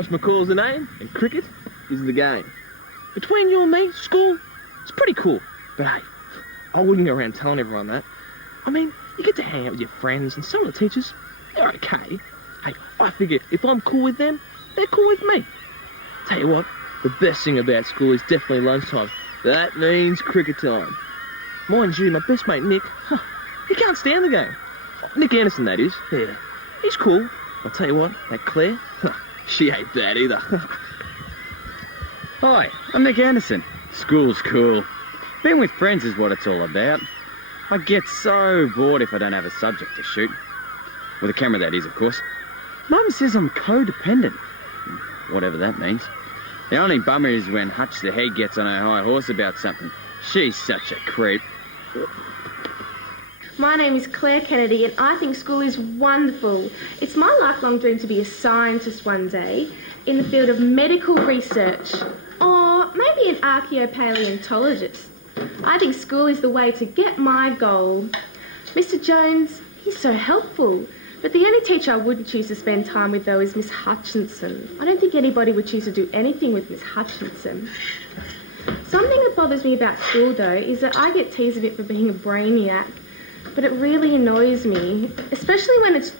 Josh McCall's the name, and cricket is the game. Between you and me, school, it's pretty cool. But hey, I wouldn't go around telling everyone that. I mean, you get to hang out with your friends, and some of the teachers, they're okay. Hey, I figure if I'm cool with them, they're cool with me. Tell you what, the best thing about school is definitely lunchtime. That means cricket time. Mind you, my best mate Nick, he can't stand the game. Nick Anderson, that is. Yeah, he's cool. I'll tell you what, that Claire, she ain't bad either. Hi, I'm Nick Anderson. School's cool. Being with friends is what it's all about. I get so bored if I don't have a subject to shoot. With a camera, that is, of course. Mum says I'm codependent. Whatever that means. The only bummer is when Hutch the head gets on her high horse about something. She's such a creep. My name is Claire Kennedy and I think school is wonderful. It's my lifelong dream to be a scientist one day in the field of medical research, or maybe an archaeopaleontologist. I think school is the way to get my goal. Mr. Jones, he's so helpful, but the only teacher I wouldn't choose to spend time with though is Miss Hutchinson. I don't think anybody would choose to do anything with Miss Hutchinson. Something that bothers me about school though is that I get teased a bit for being a brainiac. But it really annoys me, especially when it's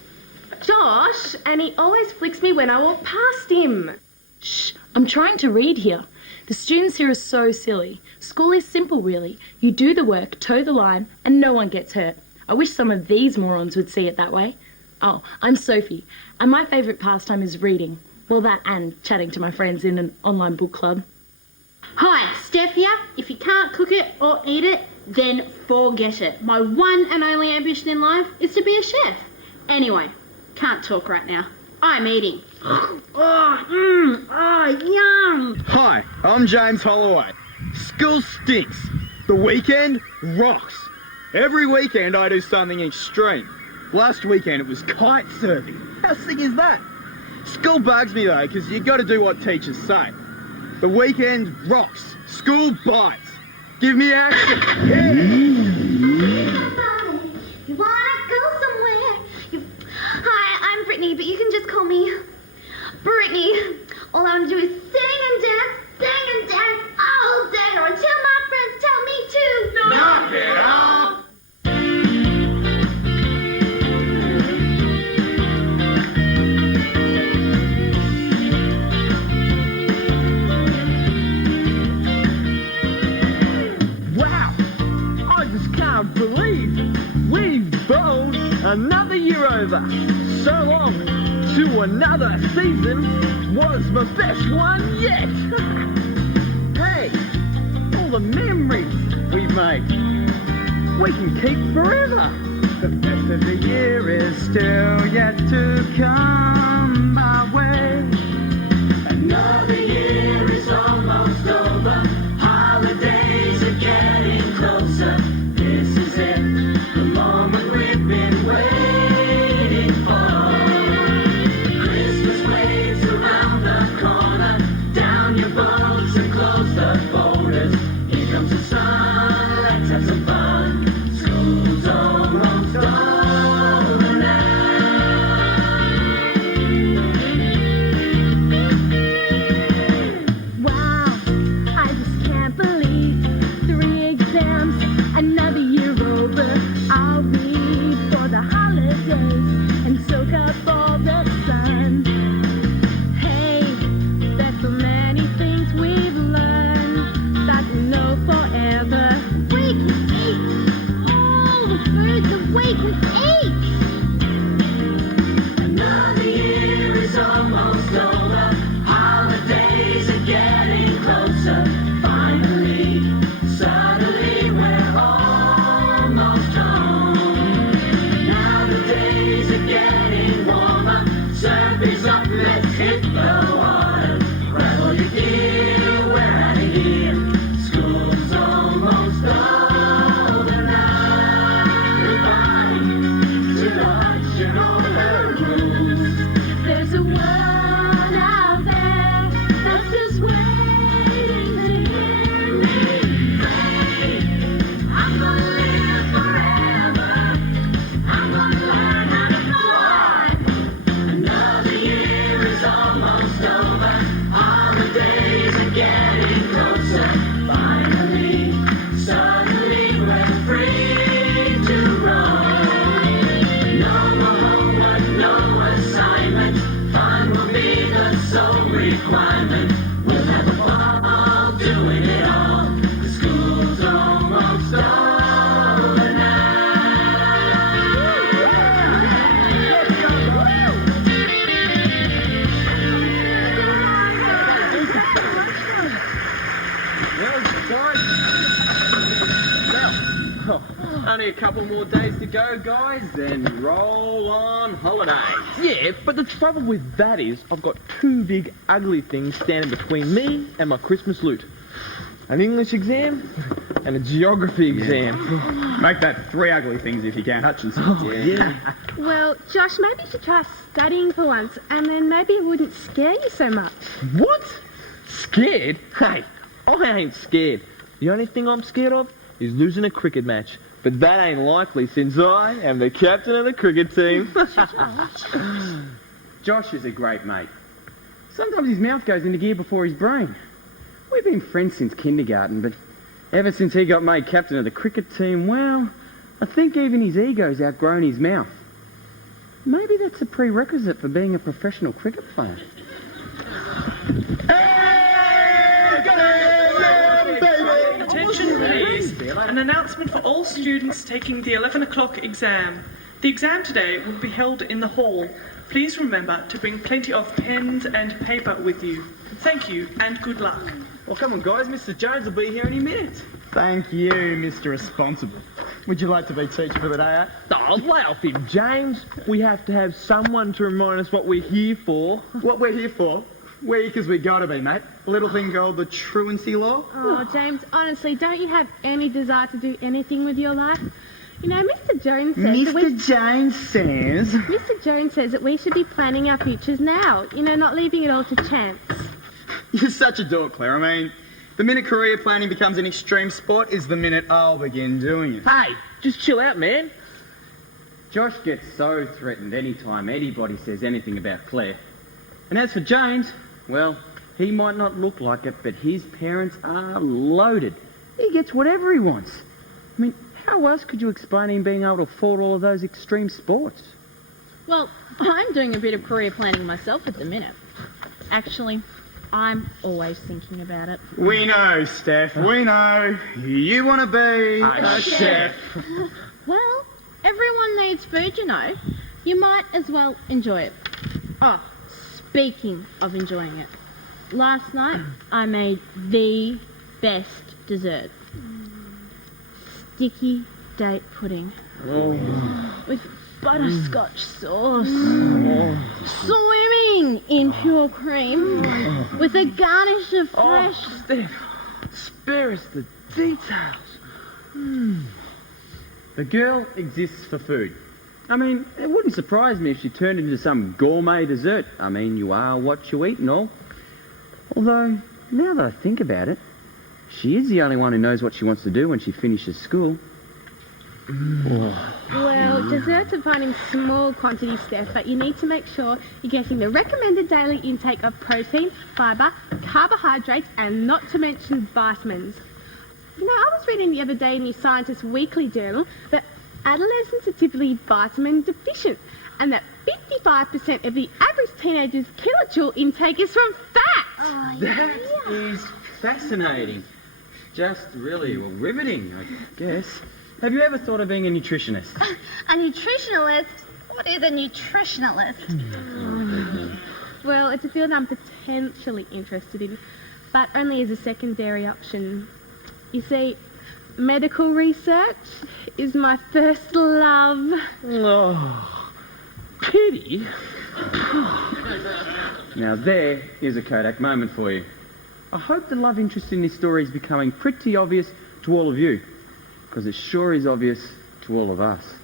Josh, and he always flicks me when I walk past him. Shh, I'm trying to read here. The students here are so silly. School is simple, really. You do the work, toe the line, and no one gets hurt. I wish some of these morons would see it that way. Oh, I'm Sophie, and my favourite pastime is reading. Well, that and chatting to my friends in an online book club. Hi, Steph here. If you can't cook it or eat it, then forget it. My one and only ambition in life is to be a chef. Anyway, can't talk right now. I'm eating. Yum! Hi, I'm James Holloway. School stinks. The weekend rocks. Every weekend I do something extreme. Last weekend it was kite surfing. How sick is that? School bugs me though, because you got to do what teachers say. The weekend rocks. School bites. Give me action. Yeah. You wanna go somewhere? Hi, I'm Brittany, but you can just call me Brittany. All I want to do is sing and dance all day, or until my friends tell me to knock it off. Another year over, so long to another season was the best one yet. Hey, all the memories we made, we can keep forever. The best of the year is still yet to come my way. Another year is almost over, holidays are getting closer. This is it, the moment we've been waiting for. Christmas waits around the corner. Down your boats and close the borders. Here comes the sun, let's have some fun. School's almost over now. Wow, I just can't believe 3 exams, another year over. I'll read for the holidays and soak up all the sun. Hey, there's so many things we've learned that we'll know forever. We can eat all the foods that we can eat. Another year is almost over. Holidays are getting closer. Finally, suddenly we're almost home. Now the days are getting warmer. Surf is up, let's hit the water. Grab all your gear, we're out of here. School's almost over now. Goodbye to Only a couple more days to go, guys, then roll on holiday. Yeah, but the trouble with that is I've got two big ugly things standing between me and my Christmas loot. An English exam and a geography exam. Make that 3 ugly things if you can, Hutchinson. Yeah. Well, Josh, maybe you should try studying for once, and then maybe it wouldn't scare you so much. What? Scared? Hey, I ain't scared. The only thing I'm scared of is losing a cricket match. But that ain't likely since I am the captain of the cricket team. Josh is a great mate. Sometimes his mouth goes into gear before his brain. We've been friends since kindergarten, but ever since he got made captain of the cricket team, well, I think even his ego's outgrown his mouth. Maybe that's a prerequisite for being a professional cricket player. Attention please. An announcement for all students taking the 11 o'clock exam. The exam today will be held in the hall. Please remember to bring plenty of pens and paper with you. Thank you and good luck. Well, come on, guys. Mr. Jones will be here any minute. Thank you, Mr. Responsible. Would you like to be teacher for the day, eh? Oh, lay off him, James. We have to have someone to remind us what we're here for. What we're here for? We're here because we gotta be, mate. A little thing called the truancy law. Oh, James, honestly, don't you have any desire to do anything with your life? You know, Mr. Jones says that we should be planning our futures now. You know, not leaving it all to chance. You're such a dork, Claire. I mean, the minute career planning becomes an extreme sport is the minute I'll begin doing it. Hey, just chill out, man. Josh gets so threatened any time anybody says anything about Claire. And as for James, well, he might not look like it, but his parents are loaded. He gets whatever he wants. I mean, how else could you explain him being able to afford all of those extreme sports? Well, I'm doing a bit of career planning myself at the minute. Actually, I'm always thinking about it. We know, Steph, we know. You want to be a chef. Well, everyone needs food, you know. You might as well enjoy it. Oh, speaking of enjoying it, last night I made the best dessert. Sticky date pudding. With butterscotch sauce. Swimming in pure cream. With a garnish of fresh... Oh, Steph, spare us the details. The girl exists for food. I mean, it wouldn't surprise me if she turned into some gourmet dessert. I mean, you are what you eat and all. Although, now that I think about it, she is the only one who knows what she wants to do when she finishes school. Well, desserts are fine in small quantities, Steph, but you need to make sure you're getting the recommended daily intake of protein, fibre, carbohydrates, and not to mention vitamins. You know, I was reading the other day in New Scientist Weekly Journal that adolescents are typically vitamin deficient and that 55% of the average teenager's kilojoule intake is from fat. That is fascinating. Just really riveting, I guess. Have you ever thought of being a nutritionist? A nutritionalist? What is a nutritionalist? Well, it's a field I'm potentially interested in, but only as a secondary option. You see, medical research is my first love. Oh, pity. Now there is a Kodak moment for you. I hope the love interest in this story is becoming pretty obvious to all of you, because it sure is obvious to all of us.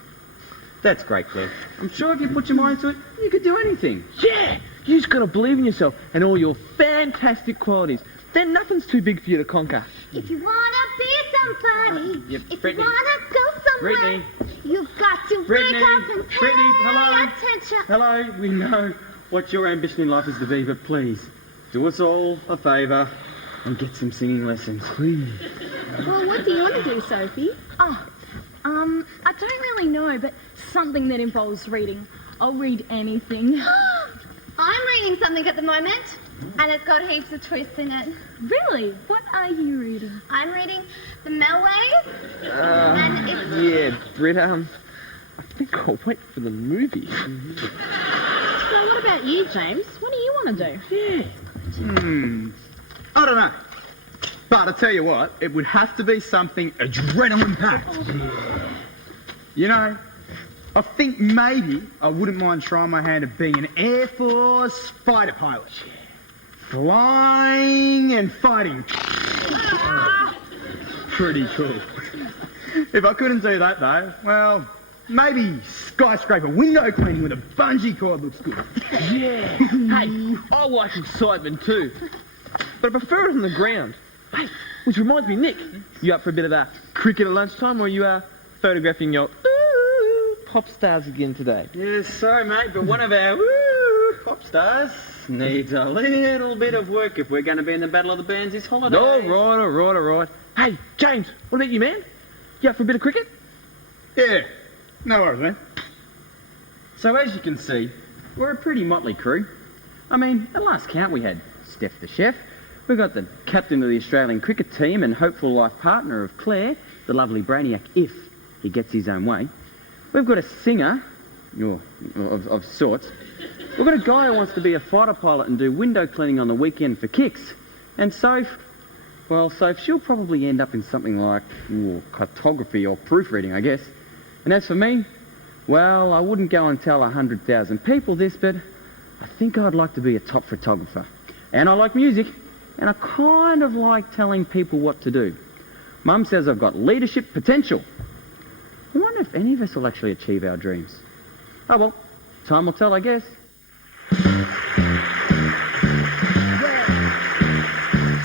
That's great, Claire. I'm sure if you put your mind to it, you could do anything. Yeah, you just got to believe in yourself and all your fantastic qualities. Then nothing's too big for you to conquer. If you want to be somebody, if Brittany. you want to go somewhere, Brittany. you've got to Brittany. wake up and pay Brittany, hello. attention. Hello, we know what your ambition in life is to be, but please, do us all a favour and get some singing lessons. Please. Well, what do you want to do, Sophie? I don't really know, but something that involves reading. I'll read anything. I'm reading something at the moment, and it's got heaps of twists in it. Really? What are you reading? I'm reading The Melways Yeah, Britt, I think I'll wait for the movie. So what about you, James? What do you want to do? Yeah. I don't know. But I tell you what, it would have to be something adrenaline-packed. You know, I think maybe I wouldn't mind trying my hand at being an Air Force fighter pilot. Flying and fighting. Pretty cool. If I couldn't do that, though, well, maybe skyscraper window cleaning with a bungee cord looks good. Yeah. Hey, I like excitement too. But I prefer it on the ground. Hey, which reminds me, Nick, you up for a bit of cricket at lunchtime, or are you photographing your pop stars again today? Yes, sorry, mate, but one of our pop stars needs a little bit of work if we're going to be in the Battle of the Bands this holiday. All right. Hey, James, what about you, man? You up for a bit of cricket? Yeah, no worries, man. So as you can see, we're a pretty motley crew. I mean, at last count we had Steph the chef, we've got the captain of the Australian cricket team and hopeful life partner of Claire, the lovely brainiac, if he gets his own way. We've got a singer, of sorts. We've got a guy who wants to be a fighter pilot and do window cleaning on the weekend for kicks. And Soph, she'll probably end up in something like cartography or proofreading, I guess. And as for me, well, I wouldn't go and tell 100,000 people this, but I think I'd like to be a top photographer. And I like music, and I kind of like telling people what to do. Mum says I've got leadership potential. I wonder if any of us will actually achieve our dreams. Oh well, time will tell, I guess.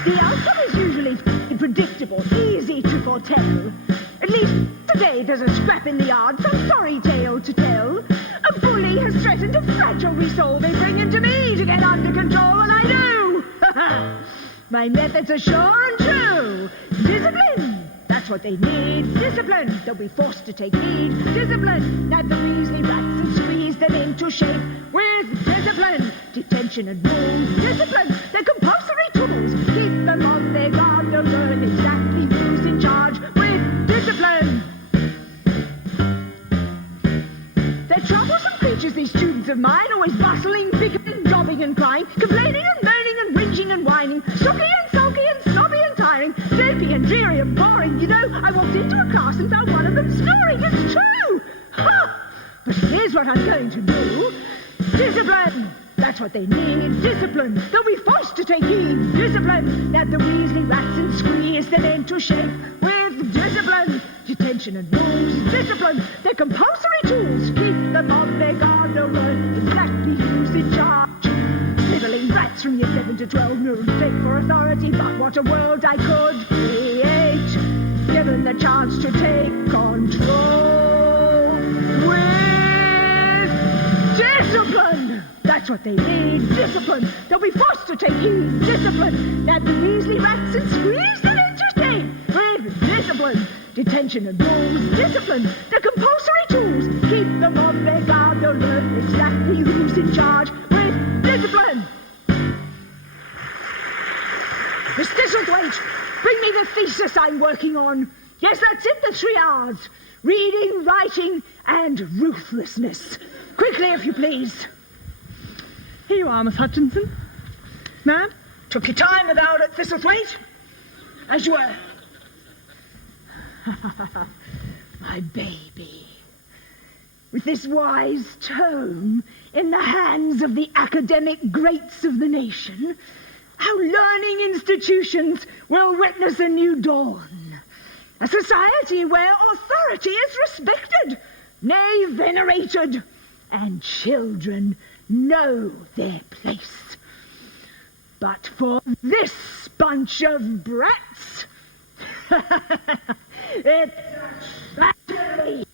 The outcome is usually predictable, easy to foretell. At least today there's a scrap in the yard, some sorry tale to tell. A bully has threatened a fragile wee soul. They bring him to me to get under control, and I know my methods are sure and true. Discipline, that's what they need. Discipline, they'll be forced to take heed. Discipline, nab the measly rats and squeeze them into shape. With discipline, detention and rules. Discipline, they're compulsory tools. Keep them on their guard, they'll learn exactly who's in charge. With discipline. They're troublesome creatures, these students of mine, always bustling, bickering, jobbing and crying, complaining and moaning and whinging and whining, sooky and sulky and snobby and tiring, dopey and dreary and boring. You know, I walked into a class and found one of them snoring. It's true! Ha! But here's what I'm going to do. Discipline! That's what they need. Discipline! They'll be forced to take heed. Discipline! Nab the weaselly rats and squeeze them into shape. With discipline! Detention and rules. Discipline! They're compulsory tools. Keep them on their guard. They'll learn exactly who's in charge. Snivelling rats from year 7 to 12. No respect for authority, but what a world I could create. Given the chance to take control. With discipline! That's what they need. Discipline! They'll be forced to take heed. Discipline! Nab the measly rats and squeeze them into shape. With discipline! Detention and rules. Discipline! They're compulsory tools. Keep them on their guard. They'll learn exactly who's in charge. With discipline! Miss Thistlethwaite, bring me the thesis I'm working on. Yes, that's it, the 3 R's. Reading, writing, and ruthlessness. Quickly, if you please. Here you are, Miss Hutchinson. Ma'am? Took your time about it, Thistlethwaite. As you were. My baby. With this wise tome in the hands of the academic greats of the nation, our learning institutions will witness a new dawn. A society where authority is respected, nay, venerated, and children know their place. But for this bunch of brats, it's tragedy.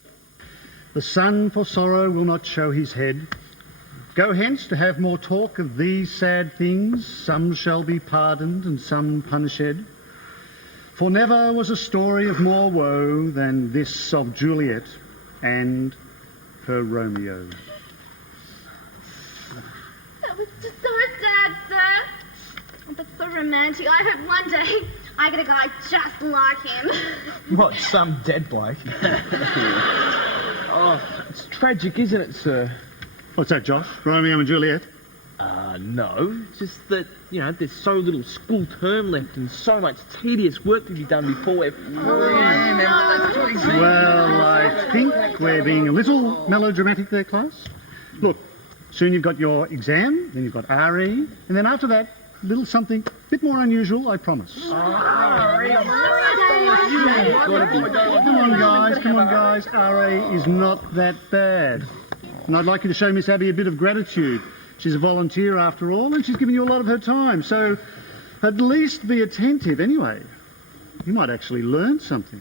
The sun for sorrow will not show his head. Go hence to have more talk of these sad things. Some shall be pardoned and some punished. For never was a story of more woe than this of Juliet and her Romeo. That was just so sad, sir. Oh, that's so romantic. I hope one day I got a guy just like him. What, some dead bloke? Oh, it's tragic, isn't it, sir? What's that, Josh? Romeo and Juliet? No. Just that, you know, there's so little school term left and so much tedious work to be done before we're free. Well, I think we're being a little melodramatic there, class. Look, soon you've got your exam, then you've got RE, and then after that, a little something a bit more unusual, I promise. Come on, guys. RE is not that bad. And I'd like you to show Miss Abby a bit of gratitude. She's a volunteer after all, and she's given you a lot of her time, so at least be attentive anyway. You might actually learn something.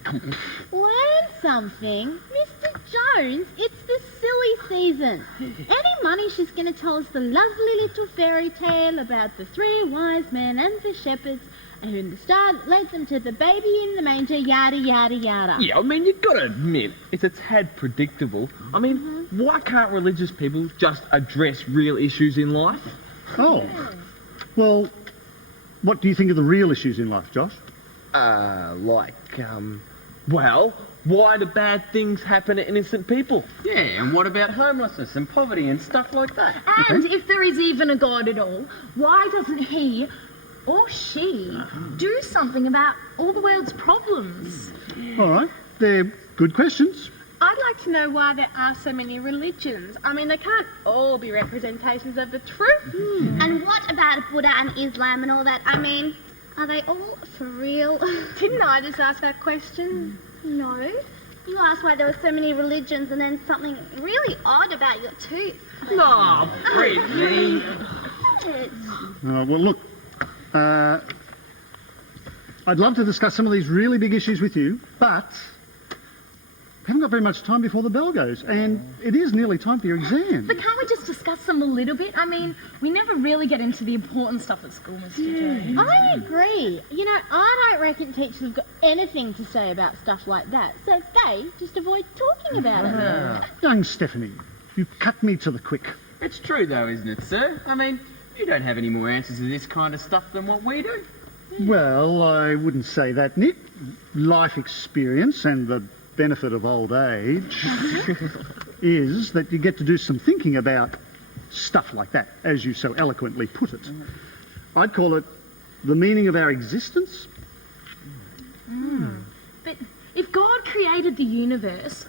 Learn something? Mr. Jones, it's the silly season. Any money she's going to tell us the lovely little fairy tale about the 3 wise men and the shepherds, and whom the star led them to the baby in the manger, yada, yada, yada. Yeah, I mean, you've got to admit, it's a tad predictable. I mean, why can't religious people just address real issues in life? Oh. Well, what do you think of the real issues in life, Josh? Well, why do bad things happen to innocent people? Yeah, and what about homelessness and poverty and stuff like that? And if there is even a God at all, why doesn't he or she do something about all the world's problems? All right, they're good questions. I'd like to know why there are so many religions. I mean, they can't all be representations of the truth. And what about Buddha and Islam and all that? I mean, are they all for real? Didn't I just ask that question? No. You asked why there were so many religions and then something really odd about your tooth. No, Brittany. Well, look, I'd love to discuss some of these really big issues with you, but we haven't got very much time before the bell goes, and it is nearly time for your exam. But can't we just discuss them a little bit? I mean, we never really get into the important stuff at school, Mr. Jones. I agree. You know, I don't reckon teachers have got anything to say about stuff like that, so they just avoid talking about it. Young Stephanie, you cut me to the quick. It's true though, isn't it, sir? I mean, you don't have any more answers to this kind of stuff than what we do. Well, I wouldn't say that, Nick. Life experience and the benefit of old age is that you get to do some thinking about stuff like that, as you so eloquently put it. I'd call it the meaning of our existence. But if God created the universe,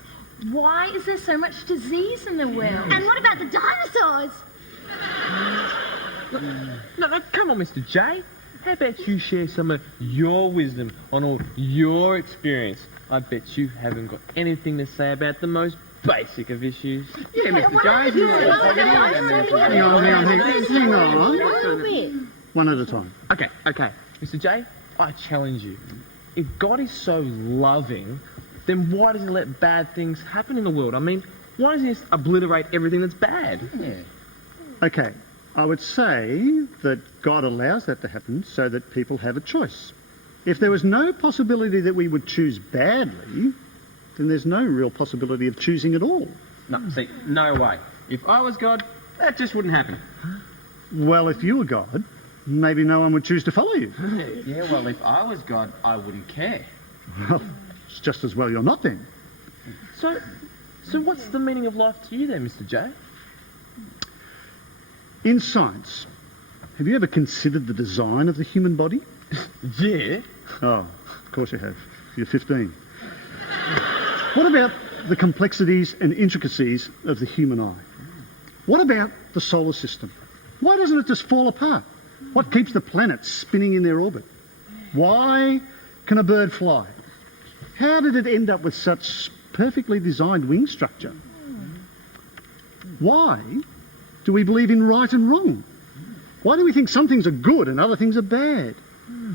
why is there so much disease in the world? And what about the dinosaurs? No, come on, Mr. J. How about you share some of your wisdom on all your experience? I bet you haven't got anything to say about the most basic of issues. Yeah, Mr. Jones. Hang on. One at a time. Okay. Mr. J, I challenge you. If God is so loving, then why does he let bad things happen in the world? I mean, why doesn't he just obliterate everything that's bad? Yeah. Okay, I would say that God allows that to happen so that people have a choice. If there was no possibility that we would choose badly, then there's no real possibility of choosing at all. No, see, no way. If I was God, that just wouldn't happen. Well, if you were God, maybe no one would choose to follow you. Yeah, well, if I was God, I wouldn't care. Well, it's just as well you're not then. So what's the meaning of life to you then, Mr. J? In science, have you ever considered the design of the human body? Yeah. Oh, of course you have. You're 15. What about the complexities and intricacies of the human eye? What about the solar system? Why doesn't it just fall apart? What keeps the planets spinning in their orbit? Why can a bird fly? How did it end up with such perfectly designed wing structure? Why do we believe in right and wrong? Why do we think some things are good and other things are bad?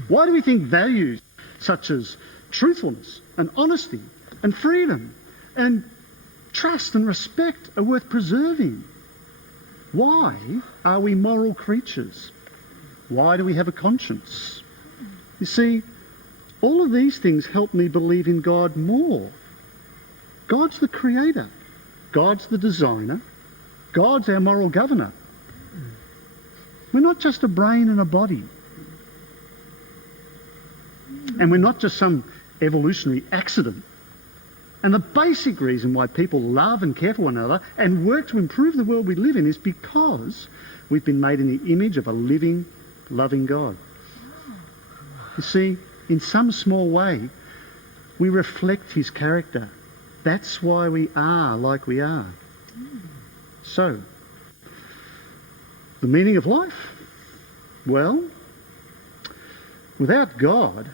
Why do we think values such as truthfulness and honesty and freedom and trust and respect are worth preserving? Why are we moral creatures? Why do we have a conscience? You see, all of these things help me believe in God more. God's the creator. God's the designer. God's our moral governor. We're not just a brain and a body. And we're not just some evolutionary accident. And the basic reason why people love and care for one another and work to improve the world we live in is because we've been made in the image of a living, loving God. You see, in some small way, we reflect his character. That's why we are like we are. So, the meaning of life? Well, without God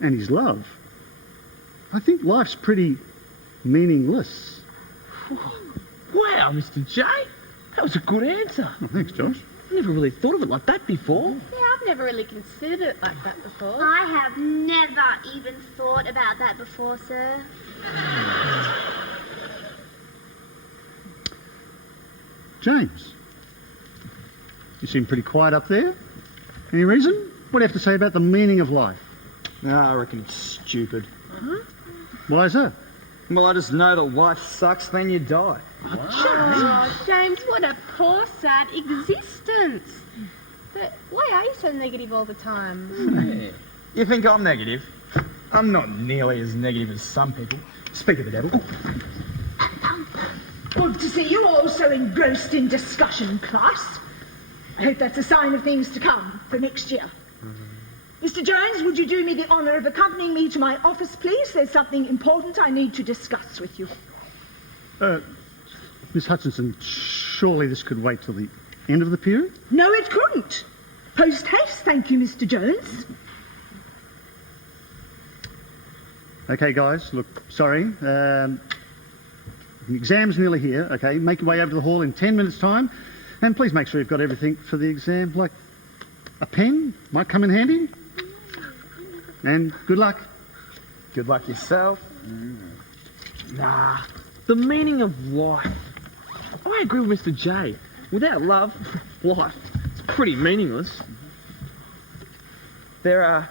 and his love, I think life's pretty meaningless. Wow, Mr. J. That was a good answer. Oh, thanks, Josh. I never really thought of it like that before. Yeah, I've never really considered it like that before. I have never even thought about that before, sir. James, you seem pretty quiet up there. Any reason? What do you have to say about the meaning of life? No, I reckon it's stupid. Why is that? Well, I just know that life sucks, then you die. Oh, James, what a poor, sad existence. But why are you so negative all the time? You think I'm negative? I'm not nearly as negative as some people. Speak of the devil. Good to see you all so engrossed in discussion, class. I hope that's a sign of things to come for next year. Mr. Jones, would you do me the honour of accompanying me to my office, please? There's something important I need to discuss with you. Miss Hutchinson, surely this could wait till the end of the period? No, it couldn't. Post haste, thank you, Mr. Jones. Okay, guys, look, sorry. The exam's nearly here, okay? Make your way over to the hall in 10 minutes' time. And please make sure you've got everything for the exam, like a pen might come in handy. And good luck. Good luck yourself. Nah, the meaning of life. I agree with Mr. J. Without love, life is pretty meaningless. There are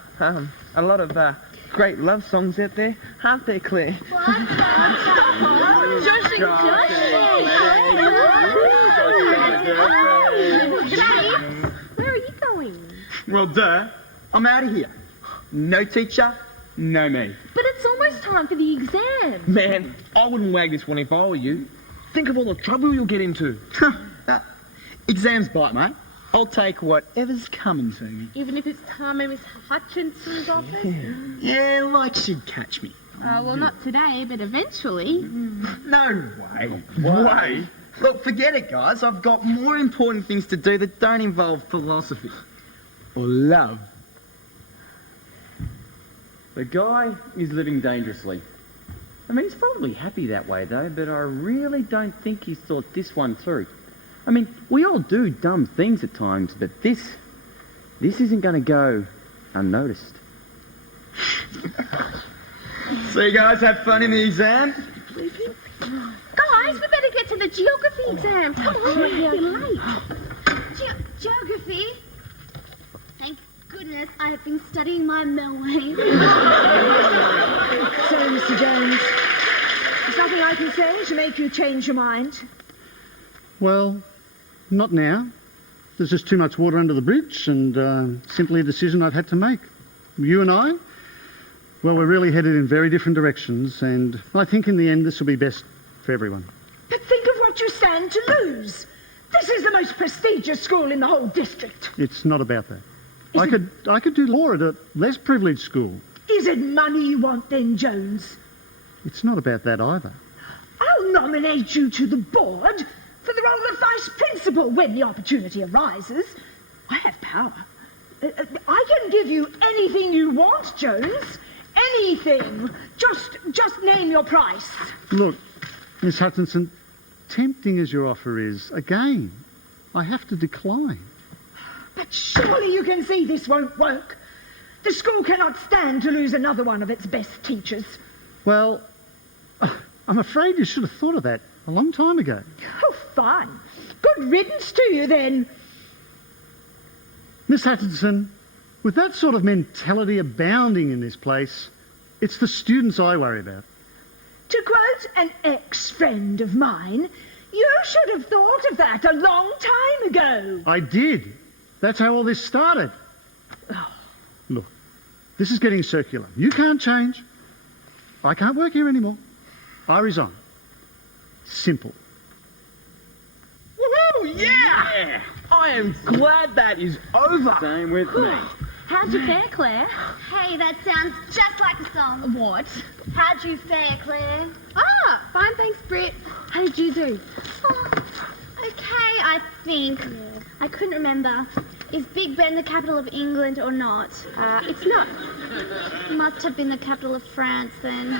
a lot of great love songs out there, aren't there, Claire? Where are you going? Well, duh. I'm out of here. No teacher, no me. But it's almost time for the exam. Man, I wouldn't wag this one if I were you. Think of all the trouble you'll get into. Exams bite, mate. I'll take whatever's coming to me. Even if it's time in Miss Hutchinson's office? Yeah, like she'd catch me. Well, not today, but eventually. No way. Way? Look, forget it, guys. I've got more important things to do that don't involve philosophy. Or love. The guy is living dangerously. I mean, he's probably happy that way, though, but I really don't think he's thought this one through. I mean, we all do dumb things at times, but this isn't going to go unnoticed. So you guys have fun in the exam? Guys, we better get to the geography exam. Come on, we're late. Geography? Thank goodness I've been studying my Milwayi. So, Mr. Jones, there's nothing I can say to make you change your mind. Well, not now. There's just too much water under the bridge and simply a decision I've had to make. You and I, well, we're really headed in very different directions, and I think in the end this will be best for everyone. But think of what you stand to lose. This is the most prestigious school in the whole district. It's not about that. I could do law at a less privileged school. Is it money you want then, Jones? It's not about that either. I'll nominate you to the board for the role of vice principal when the opportunity arises. I have power. I can give you anything you want, Jones. Anything. Just name your price. Look, Miss Hutchinson, tempting as your offer is, again, I have to decline. But surely you can see this won't work. The school cannot stand to lose another one of its best teachers. Well, I'm afraid you should have thought of that a long time ago. Oh, fine. Good riddance to you, then. Miss Hutchinson, with that sort of mentality abounding in this place, it's the students I worry about. To quote an ex-friend of mine, you should have thought of that a long time ago. I did. That's how all this started. Look, This is getting circular. You can't change. I can't work here anymore. I resign. Simple. Woohoo! Yeah! I am glad that is over. Same with me. How'd you fare, Claire? Hey, that sounds just like a song. What? How'd you fare, Claire? Ah, fine, thanks, Britt. How did you do? Oh, okay, I think. I couldn't remember. Is Big Ben the capital of England or not? It's not. Must have been the capital of France then.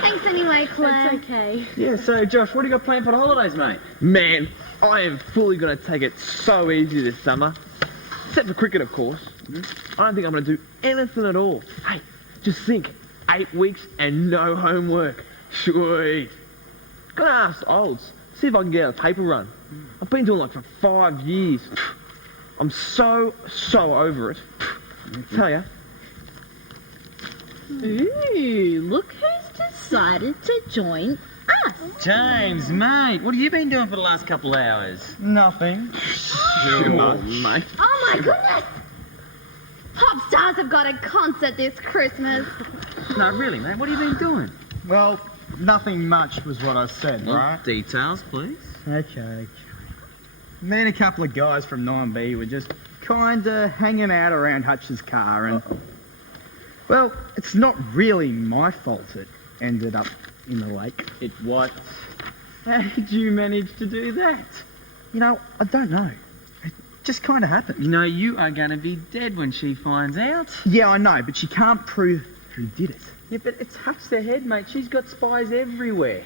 Thanks anyway, Claire. It's okay. Yeah, so Josh, what do you got planned for the holidays, mate? Man, I am fully going to take it so easy this summer. Except for cricket, of course. I don't think I'm going to do anything at all. Hey, just think. 8 weeks and no homework. Sweet. Gonna ask Olds. See if I can get a paper run. I've been doing like for 5 years. I'm so over it. Tell ya. Ooh, look who's decided to join us. James, mate, what have you been doing for the last couple of hours? Nothing. Sure, mate. Oh my goodness! Pop stars have got a concert this Christmas. No, really, mate, what have you been doing? Well, nothing much was what I said, right? Details, please. Okay. Me and a couple of guys from 9B were just kinda hanging out around Hutch's car and... Well, it's not really my fault it ended up in the lake. It what? How did you manage to do that? You know, I don't know. It just kinda happened. You know, you are going to be dead when she finds out. Yeah, I know, but she can't prove who did it. Yeah, but it's Hutch the head, mate. She's got spies everywhere.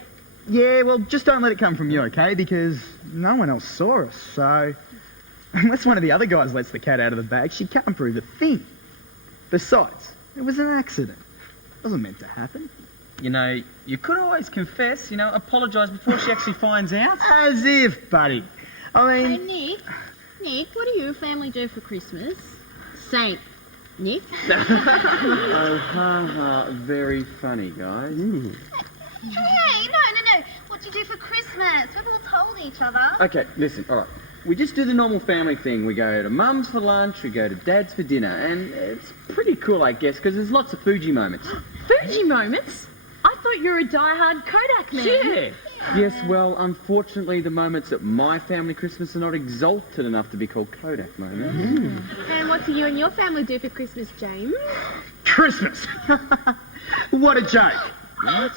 Yeah, well, just don't let it come from you, okay? Because no one else saw us, so... Unless one of the other guys lets the cat out of the bag, she can't prove a thing. Besides, it was an accident. It wasn't meant to happen. You know, you could always confess, apologise before she actually finds out. As if, buddy. I Hey, mean... Nick, what do your family do for Christmas? Saint Nick? Oh, ha, very funny, guys. Hey, no. What do you do for Christmas? We've all told each other. Okay, listen, all right. We just do the normal family thing. We go to Mum's for lunch, we go to Dad's for dinner, and it's pretty cool, I guess, because there's lots of Fuji moments. Fuji moments? I thought you were a die-hard Kodak man. Yeah. Yes, well, unfortunately, the moments at my family Christmas are not exalted enough to be called Kodak moments. And what do you and your family do for Christmas, James? Christmas! What a joke! What?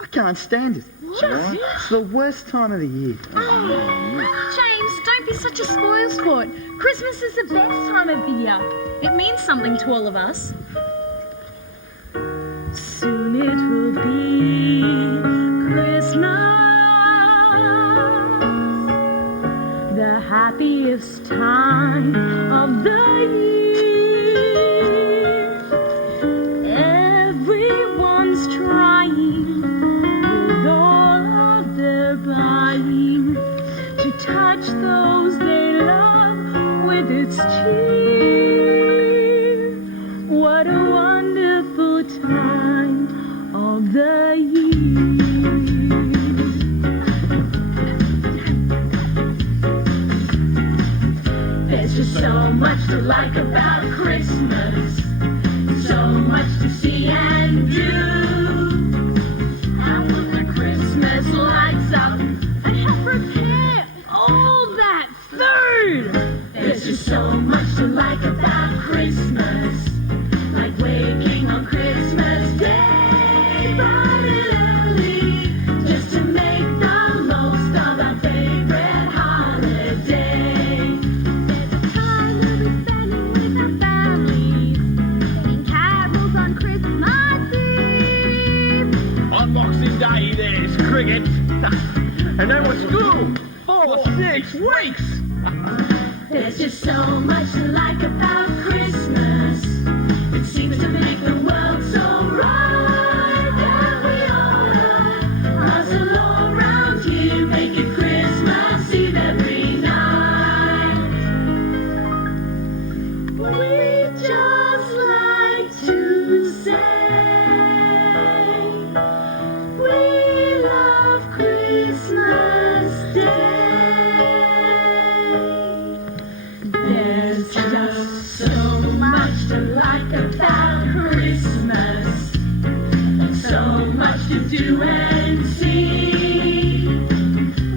I can't stand it. What? It's the worst time of the year. James, don't be such a spoilsport. Christmas is the best time of the year. It means something to all of us. Soon it will be Christmas, the happiest time of the year. Everyone's trying with all of their buying to touch those they love with its cheer. What a wonderful time of the year. There's just so much to like about Christmas, so much to see and do. And when the Christmas lights up and help prepare all that food, there's just so much to like about Christmas, like waking on Christmas Day, bright and early, just to make the most of our favorite holiday. There's a time we'll be spending with our families, singing carols on Christmas Eve. On Boxing Day, there's cricket. And no more school for 6 weeks. There's just so much to like about Christmas. It seems to make the world so right that we ought to hustle all around here, make it Christmas Eve every night. We just like to say we love Christmas Day. There's just so much to like about do and see.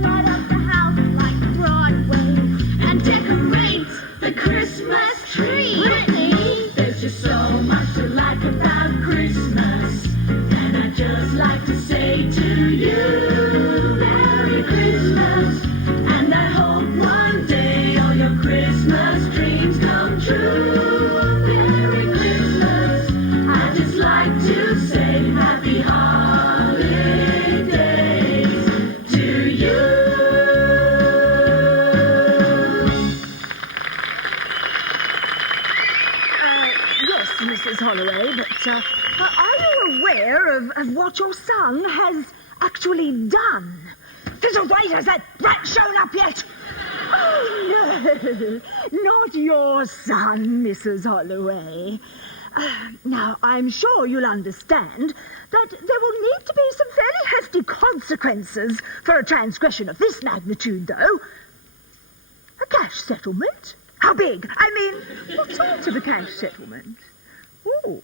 Light up the house like Broadway And decorate the Christmas tree. Brittany, there's just so much to like about Christmas. And I'd just like to say to you, Merry Christmas. And I hope one day all your Christmas dreams come true. Merry Christmas. I'd just like to say happy holidays to you. Yes, Mrs. Holloway, but are you aware of what your son has actually done? Fizzle, wait, has that brat shown up yet? Oh, no, not your son, Mrs. Holloway. Now, I'm sure you'll understand that there will need to be some fairly hefty consequences for a transgression of this magnitude, though. A cash settlement? How big? I mean, what sort of a cash settlement? Oh,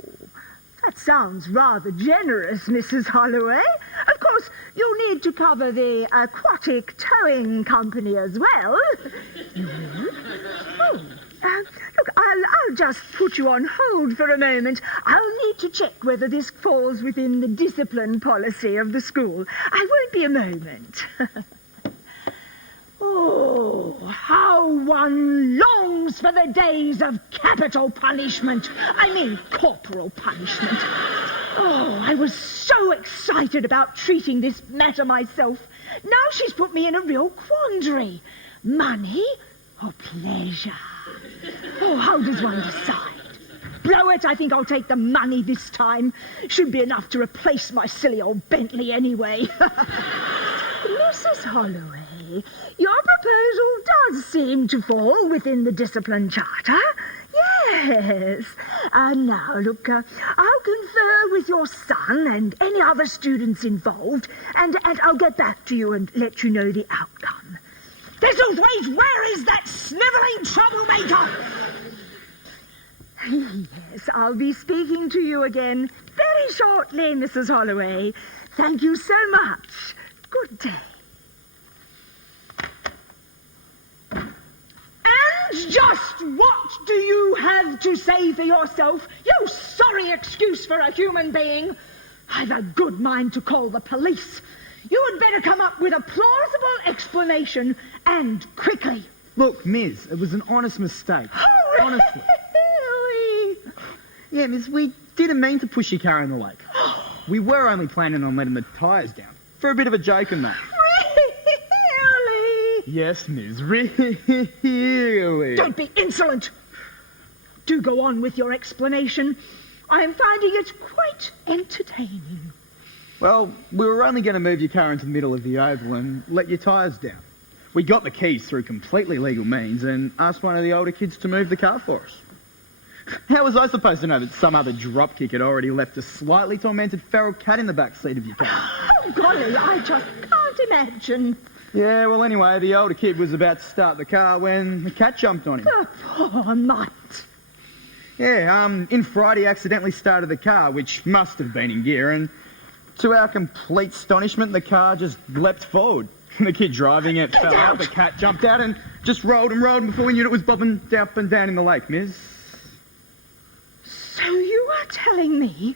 that sounds rather generous, Mrs. Holloway. Of course, you'll need to cover the aquatic towing company as well. Look, I'll just put you on hold for a moment. I'll need to check whether this falls within the discipline policy of the school. I won't be a moment. Oh, how one longs for the days of capital punishment. I mean, corporal punishment. Oh, I was so excited about treating this matter myself. Now she's put me in a real quandary. Money or pleasure? Oh, how does one decide? Blow it, I think I'll take the money this time. Should be enough to replace my silly old Bentley anyway. Mrs. Holloway, your proposal does seem to fall within the discipline charter. Yes. Now, look, I'll confer with your son and any other students involved, and I'll get back to you and let you know the outcome. Thistlethwaite, where is that snivelling troublemaker? Yes, I'll be speaking to you again very shortly, Mrs. Holloway. Thank you so much. Good day. And just what do you have to say for yourself, you sorry excuse for a human being? I've a good mind to call the police. You had better come up with a plausible explanation, and quickly. Look, Miss, it was an honest mistake. Oh, Honestly. really? Yeah, Miss, we didn't mean to push your car in the lake. We were only planning on letting the tyres down. For a bit of a joke and that. Really? Yes, Miss, really. Don't be insolent. Do go on with your explanation. I am finding it quite entertaining. Well, we were only going to move your car into the middle of the oval and let your tyres down. We got the keys through completely legal means and asked one of the older kids to move the car for us. How was I supposed to know that some other dropkick had already left a slightly tormented feral cat in the back seat of your car? Oh, golly, I just can't imagine. Yeah, well, anyway, the older kid was about to start the car when the cat jumped on him. The poor mutt. Yeah, in fright, he accidentally started the car, which must have been in gear, and to our complete astonishment, the car just leapt forward. The kid driving it fell out, the cat jumped out and just rolled and rolled, and before we knew it, was bobbing up and down in the lake, Miss. So you are telling me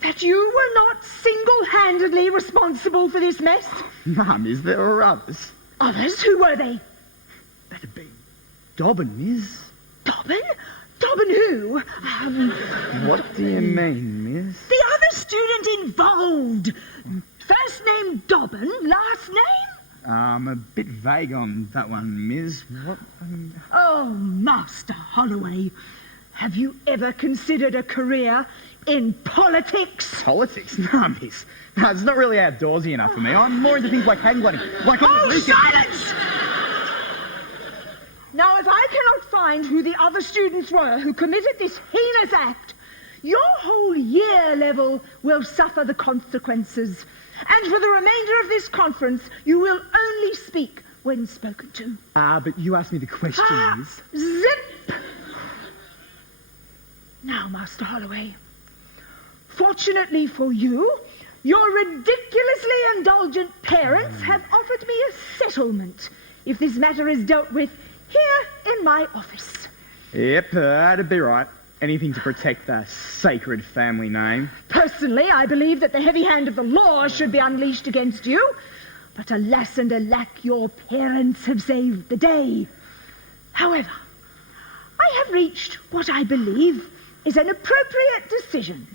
that you were not single-handedly responsible for this mess? Nah, Miss, there were others. Others? Who were they? That'd be Dobbin, Miss. Dobbin? Dobbin who? What do you mean, Miss? The other student involved. First name Dobbin, last name? A bit vague on that one, Miss. What? Oh, Master Holloway, have you ever considered a career in politics? Politics? Nah, Miss. No, it's not really outdoorsy enough for me. I'm more into things like hang gliding. Like on the weekend. Silence! Now, if I cannot find who the other students were who committed this heinous act, your whole year level will suffer the consequences. And for the remainder of this conference, you will only speak when spoken to. But you asked me the question, Miss. Zip! Now, Master Holloway, fortunately for you, Your ridiculously indulgent parents have offered me a settlement if this matter is dealt with here in my office. Yep, that'd be right. Anything to protect the sacred family name. Personally, I believe that the heavy hand of the law should be unleashed against you. But alas and alack, your parents have saved the day. However, I have reached what I believe is an appropriate decision.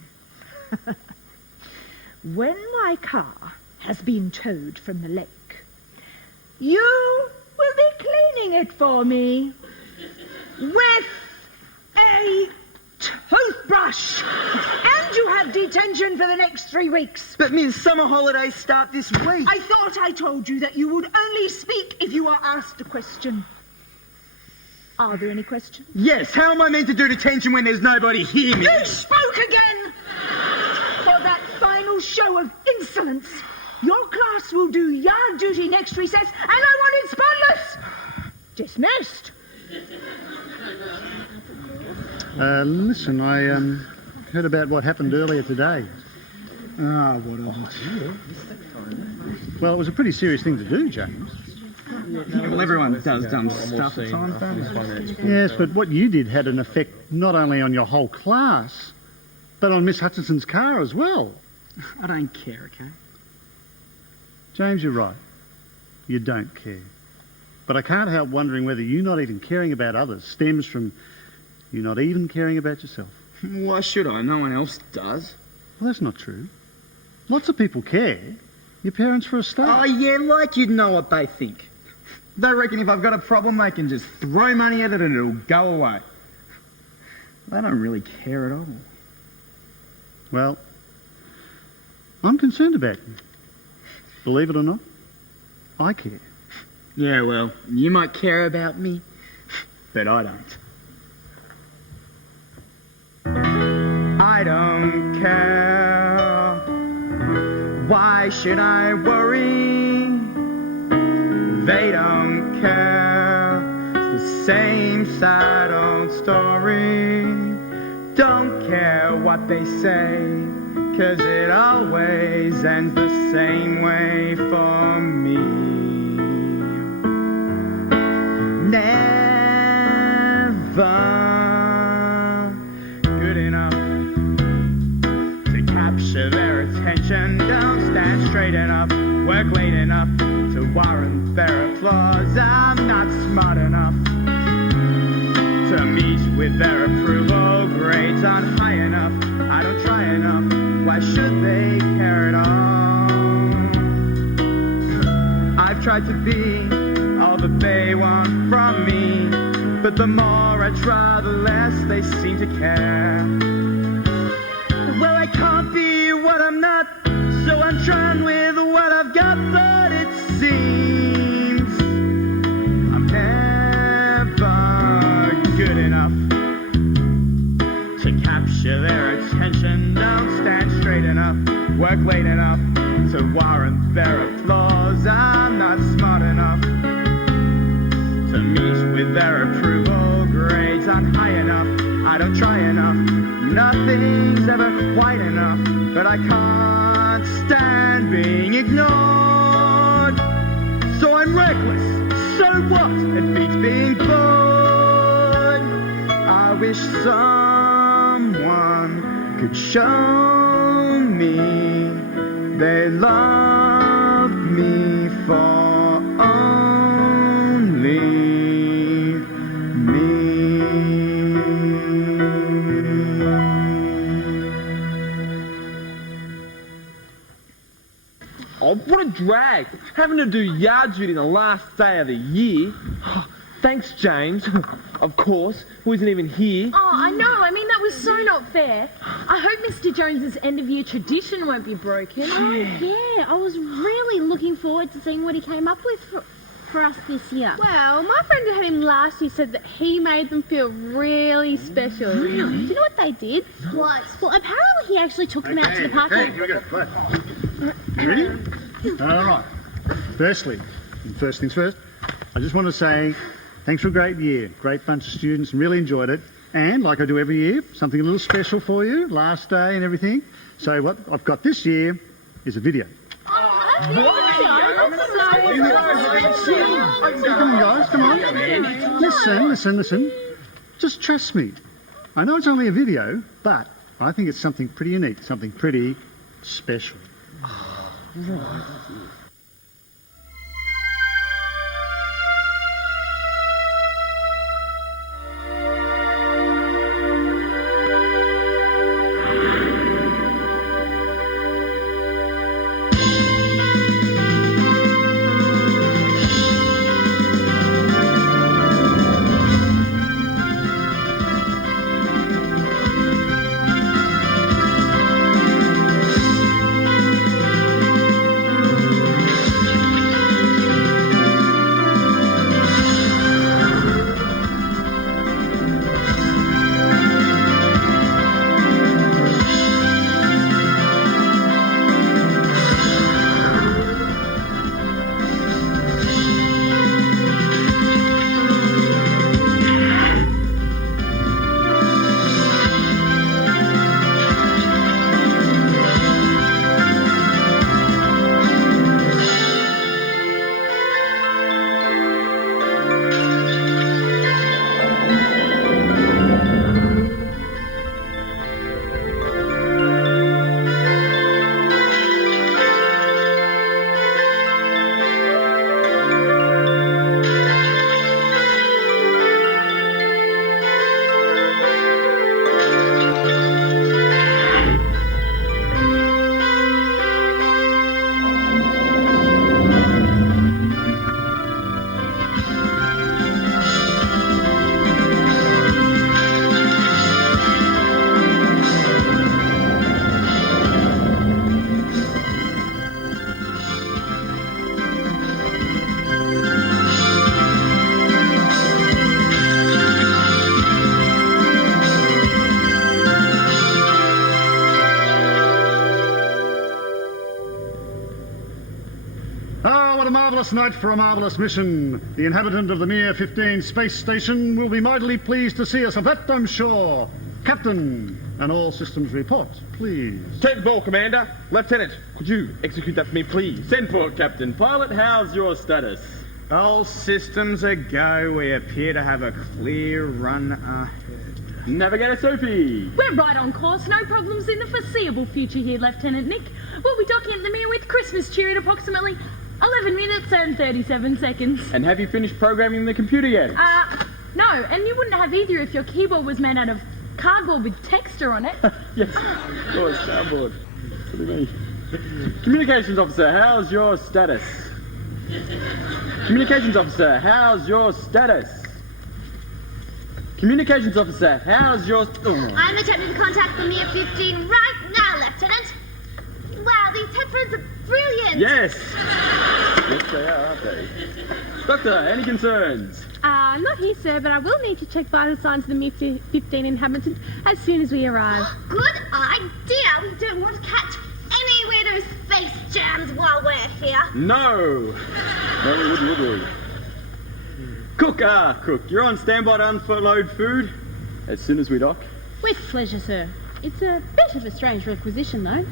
When my car has been towed from the lake, you will be cleaning it for me with a toothbrush. And you have detention for the next 3 weeks. But Miss, summer holidays start this week. I thought I told you that you would only speak if you were asked a question. Are there any questions? Yes, how am I meant to do detention when there's nobody here, Miss? You spoke again! For that final show of insolence, your class will do yard duty next recess, and I want it spotless! Dismissed. Listen, I heard about what happened earlier today. Ah, what of it? Well, it was a pretty serious thing to do, James. Well, everyone does dumb stuff at times, don't they? Yes, but what you did had an effect not only on your whole class, but on Miss Hutchinson's car as well. I don't care, okay? James, you're right. You don't care. But I can't help wondering whether you not even caring about others stems from you not even caring about yourself. Why should I? No one else does. Well, that's not true. Lots of people care. Your parents for a start. Oh, yeah, like you'd know what they think. They reckon if I've got a problem, they can just throw money at it and it'll go away. They don't really care at all. Well, I'm concerned about you. Believe it or not, I care. Yeah, well, you might care about me, but I don't. I don't care. Why should I worry? They don't care. It's the same sad old story. Don't care what they say, 'cause it always ends the same way for me. Never good enough to capture their attention. Don't stand straight enough, work late enough to warrant their applause. I'm not smart enough to meet with their approval. Grades aren't high enough, I don't try enough. Why should they care at all? I've tried to be all that they want from me, but the more I try, the less they seem to care. Well, I can't be what I'm not, so I'm trying with what I've got, but it seems I'm never good enough to capture their attention. Don't stand straight enough, work late enough to warrant their applause. I'm not smart enough to meet with their approval. Grades aren't high enough, I don't try enough. Nothing's ever quite enough, but I can't stand being ignored. So I'm reckless, so what? It beats being bored. I wish someone could show me they love me for only me. Oh, what a drag. Having to do yard duty on the last day of the year. Thanks, James. Of course. Wasn't even here. Oh, I know. I mean, that was so not fair. I hope Mr. Jones's end-of-year tradition won't be broken. Yeah, I was really looking forward to seeing what he came up with for us this year. Well, my friend who had him last year said that he made them feel really special. Really? Do you know what they did? What? Well, apparently he actually took them out to the park. Here we go. Right. You ready? All right. First things first, I just want to say thanks for a great year. Great bunch of students and really enjoyed it. And like I do every year, something a little special for you, last day and everything. So what I've got this year is a video. What? Come on, guys, come on. Listen. Just trust me. I know it's only a video, but I think it's something pretty unique, something pretty special. What a marvellous night for a marvellous mission. The inhabitant of the Mir 15 space station will be mightily pleased to see us, of that I'm sure. Captain, and all systems report, please. 10th ball, Commander. Lieutenant, could you execute that for me, please? Send for Captain. Pilot, how's your status? All systems a go. We appear to have a clear run ahead. Navigator Sophie. We're right on course. No problems in the foreseeable future here, Lieutenant Nick. We'll be docking at the Mir with Christmas cheer at approximately 11 minutes and 37 seconds. And have you finished programming the computer yet? No, and you wouldn't have either if your keyboard was made out of cardboard with texture on it. Yes, of course, cardboard. What do you mean? Communications Officer, how's your status? Communications Officer, how's your status? Communications Officer, how's your... Oh. I'm attempting to contact the Mir 15 right now, Lieutenant. Wow, these headphones are brilliant. Yes. Yes, they are, aren't they? Doctor, any concerns? Not here, sir, but I will need to check vital signs of the Mir 15 inhabitant as soon as we arrive. Good idea. We don't want to catch any weirdo space jams while we're here. No. No, we wouldn't, would we? Cook, you're on standby to unload food as soon as we dock. With pleasure, sir. It's a bit of a strange requisition, though.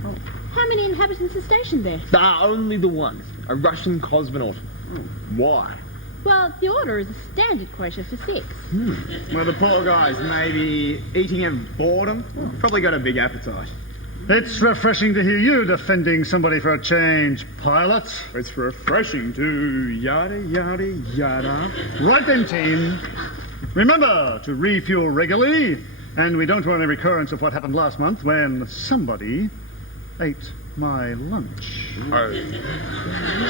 How many inhabitants are stationed there? Only the one. A Russian cosmonaut. Why? Well, the order is a standard quota for 6. Well, the poor guy's maybe eating of boredom. Probably got a big appetite. It's refreshing to hear you defending somebody for a change, pilot. It's refreshing to yada, yada, yada. Right then, team. Remember to refuel regularly, and we don't want a recurrence of what happened last month when somebody ate my lunch.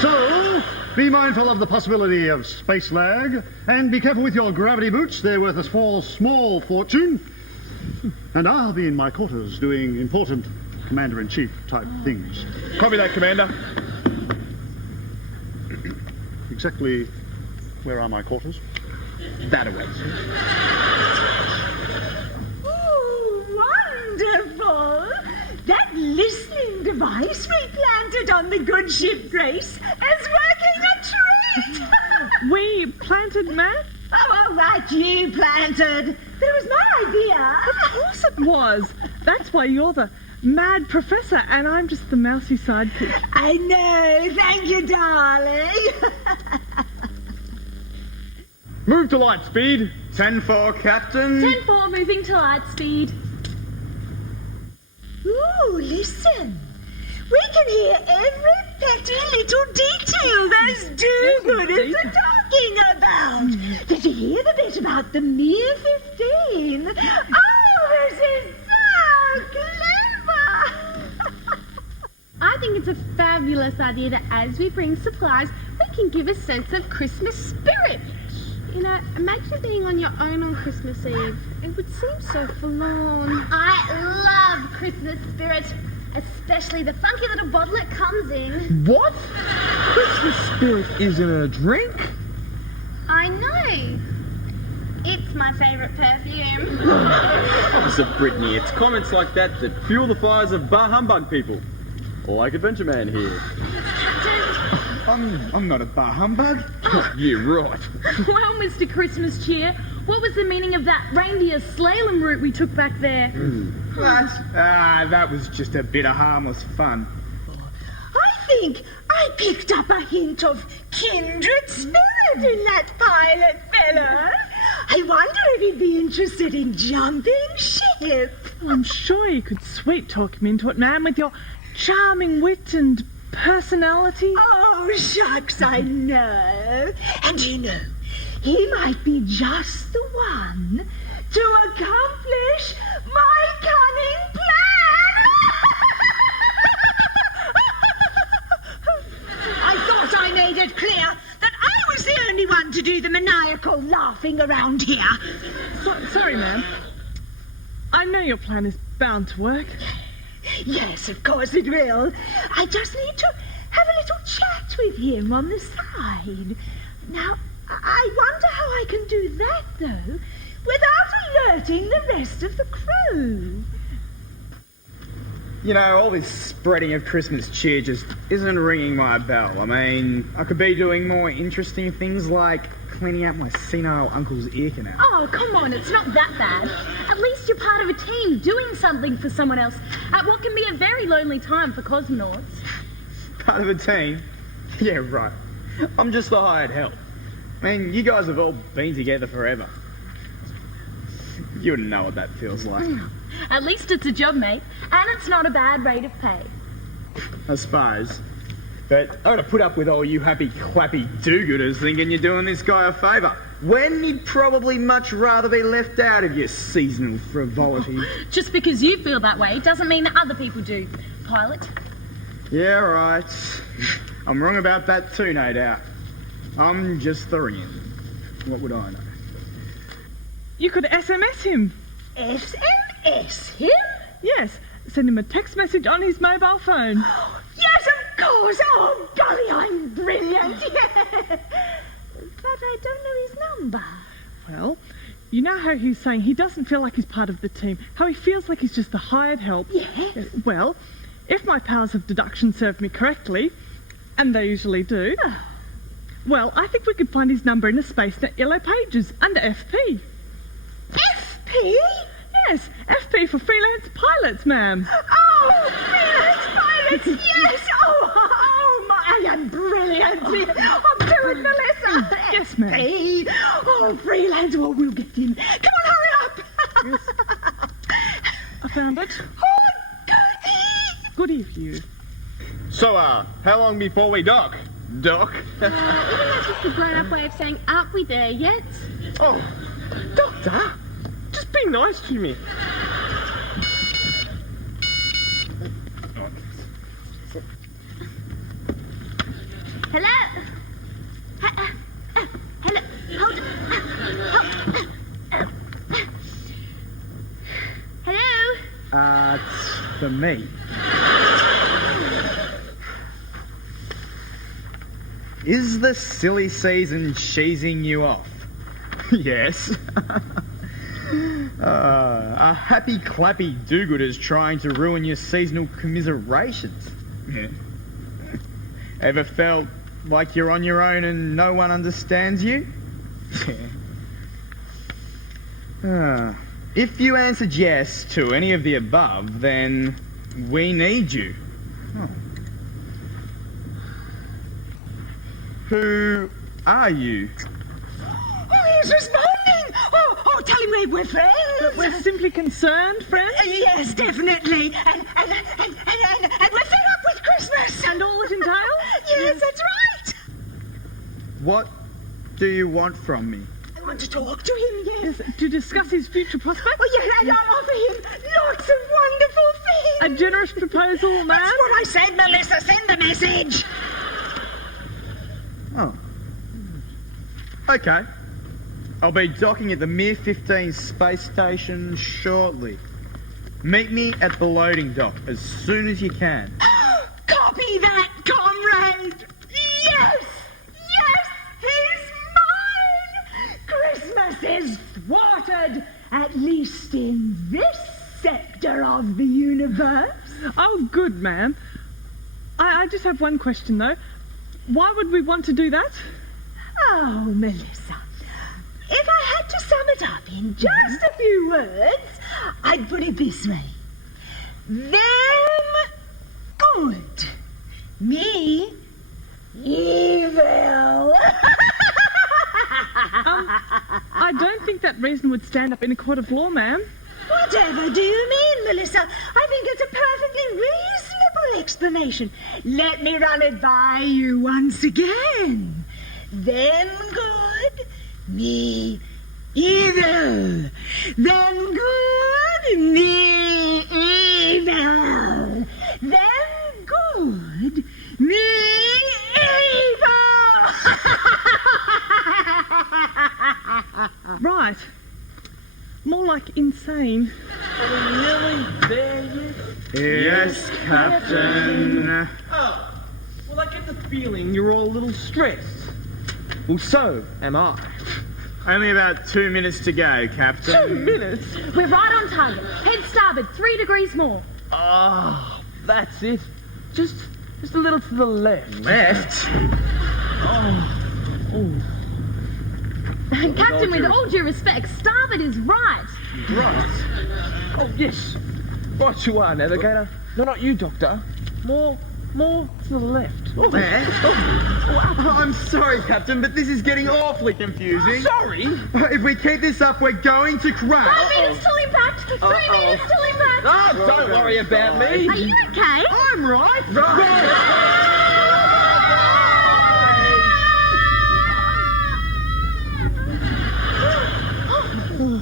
So, be mindful of the possibility of space lag, and be careful with your gravity boots. They're worth a small fortune. And I'll be in my quarters doing important Commander-in-Chief type things. Copy that, Commander. Exactly where are my quarters? That away. Wonderful! That listening device we planted on the good ship Grace is working a treat! We planted, ma'am? Oh, that you planted. But it was my idea. Of course it was. That's why you're the mad professor, and I'm just the mousy sidekick. I know. Thank you, darling. Move to light speed. 10-4, Captain. 10-4, moving to light speed. Ooh, listen. We can hear every petty little detail those do-gooders are talking about. Did you hear the bit about the mere 15? Oh, this is so clever. I think it's a fabulous idea that as we bring supplies, we can give a sense of Christmas spirit. You know, imagine being on your own on Christmas Eve. It would seem so forlorn. I love Christmas spirit, especially the funky little bottle it comes in. What? Christmas spirit isn't a drink? I know. It's my favourite perfume. Officer Brittany, it's comments like that that fuel the fires of bar humbug people. Like Adventure Man here. I'm not a bar humbug. Yeah, right. Well, Mr. Christmas Cheer, what was the meaning of that reindeer slalom route we took back there? That was just a bit of harmless fun. I think I picked up a hint of kindred spirit in that pilot fella. I wonder if he'd be interested in jumping ship. I'm sure you could sweet talk him into it, ma'am, with your charming wit and personality. Oh, shucks, I know. And you know, he might be just the one to accomplish my cunning plan. I thought I made it clear that I was the only one to do the maniacal laughing around here. Sorry, ma'am. I know your plan is bound to work. Yes, of course it will. I just need to have a little chat with him on the side. Now, I wonder how I can do that, though, without alerting the rest of the crew. You know, all this spreading of Christmas cheer just isn't ringing my bell. I mean, I could be doing more interesting things like cleaning out my senile uncle's ear canal. Oh, come on, it's not that bad. At least you're part of a team doing something for someone else at what can be a very lonely time for cosmonauts. Part of a team? Yeah, right. I'm just the hired help. I mean, you guys have all been together forever. You wouldn't know what that feels like. At least it's a job, mate, and it's not a bad rate of pay. I suppose. But I gotta put up with all you happy, clappy do-gooders thinking you're doing this guy a favour, when he'd probably much rather be left out of your seasonal frivolity. Just because you feel that way doesn't mean that other people do, pilot. Yeah, right. I'm wrong about that too, no doubt. I'm just the ringing. What would I know? You could SMS him. SMS him? Yes, send him a text message on his mobile phone. Yes, of course. Oh, golly, I'm brilliant. But I don't know his number. Well, you know how he's saying he doesn't feel like he's part of the team, how he feels like he's just the hired help. Yes. Well, if my powers of deduction serve me correctly, and they usually do, well, I think we could find his number in a SpaceNet Yellow Pages under FP. FP? Yes, FP for freelance pilots, ma'am. Oh, freelance pilots, yes. Oh, I am brilliant. I'm doing Melissa. Yes, ma'am. FP. Oh, freelance. Well, we'll get in. Come on, hurry up. Yes. I found it. Oh, goody. Goody for you. So, how long before we dock? Doc? Isn't that just a grown-up way of saying, aren't we there yet? Oh, Doctor, just be nice to me. Hello? Hello? Hold it. Hello? It's for me. Is the silly season cheesing you off? Yes. A happy clappy do-gooder's trying to ruin your seasonal commiserations. Yeah. Ever felt like you're on your own and no one understands you? If you answered yes to any of the above, then We need you. Oh. Who are you? Oh, he's responding! Oh, tell him we're friends! We're simply concerned, friends. Yes, definitely. And we're fed up with Christmas! And all it entails? Yes, that's right! What do you want from me? I want to talk to him, yes. To discuss his future prospects? Oh, yes, and I'll offer him lots of wonderful things! A generous proposal, ma'am? That's what I said, Melissa. Send the message! Oh. Okay. I'll be docking at the Mir 15 space station shortly. Meet me at the loading dock as soon as you can. Copy that, comrade! Yes! Yes! He's mine! Christmas is thwarted, at least in this sector of the universe. Oh, good, ma'am. I just have one question, though. Why would we want to do that? Oh, Melissa, if I had to sum it up in just a few words, I'd put it this way. Them good, me evil. I don't think that reason would stand up in a court of law, ma'am. Whatever do you mean, Melissa? I think it's a perfectly reasonable explanation. Let me run it by you once again. Them good, me evil. Them good, me evil. Them good, me evil. Right. More like insane. Are we nearly there yet? Yes, Captain. Oh, well, I get the feeling you're all a little stressed. Well, so am I. Only about 2 minutes to go, Captain. 2 minutes? We're right on target. Head starboard, 3 degrees more. Ah, that's it. Just a little to the left. Left? Captain, with all due respect, starboard is right. Right. Oh, yes. Right you are, Navigator. No, not you, Doctor. More to the left. Left? Oh, I'm sorry, Captain, but this is getting awfully confusing. Sorry? If we keep this up, we're going to crash. 5 minutes till impact. 3 minutes till impact. Oh, don't worry about me. Are you okay? I'm right.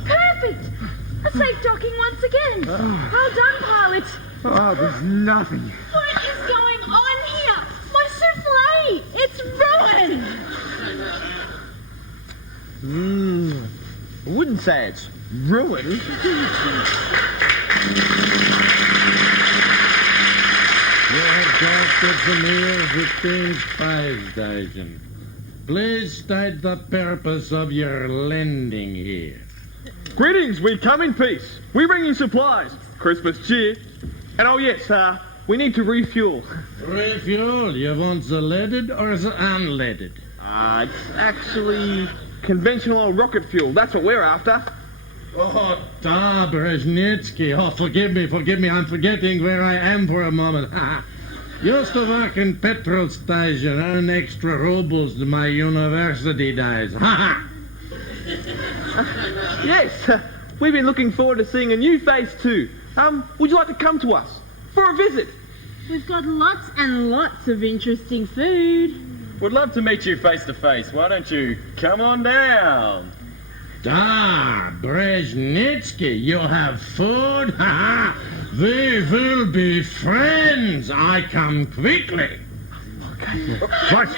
Perfect. A safe docking once again. Well done, pilot. Oh, there's nothing. What is going on here? My souffle! It's ruined! I wouldn't say it's ruined. You have docked at the Mir 15 space station. Please state the purpose of your landing here. Greetings, we come in peace. We bring you supplies, Christmas cheer, and oh yes, we need to refuel. Refuel? You want the leaded or the unleaded? It's actually conventional rocket fuel. That's what we're after. Oh, Brezhnitsky. Oh, forgive me. I'm forgetting where I am for a moment. Used to work in petrol station, earn extra rubles to my university days. Yes, we've been looking forward to seeing a new face too. Would you like to come to us for a visit? We've got lots and lots of interesting food. Would love to meet you face to face. Why don't you come on down? Brezhnitsky, you have food? We will be friends. I come quickly. Right.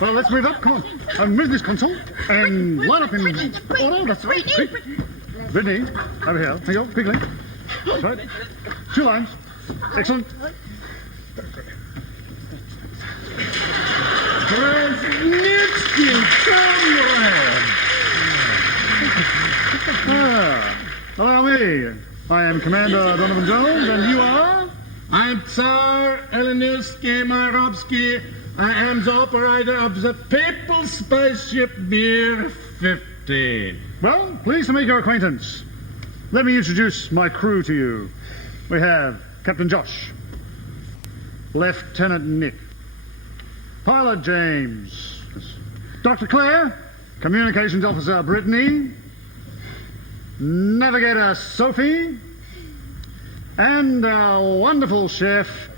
Well, let's move up. Come on. Move this console and line up in order. That's right. Brittany, over here. Here you go. Quickly. That's right. 2 lines. Excellent. Brezhnitsky, comrade. Allow me. I am Commander Donovan Jones, and you are? I'm Tsar Elenilsky Marovsky. I am the operator of the People's Spaceship Mir 15. Well, pleased to make your acquaintance. Let me introduce my crew to you. We have Captain Josh. Lieutenant Nick. Pilot James. Dr. Claire. Communications Officer Brittany. Navigator Sophie. And our wonderful chef,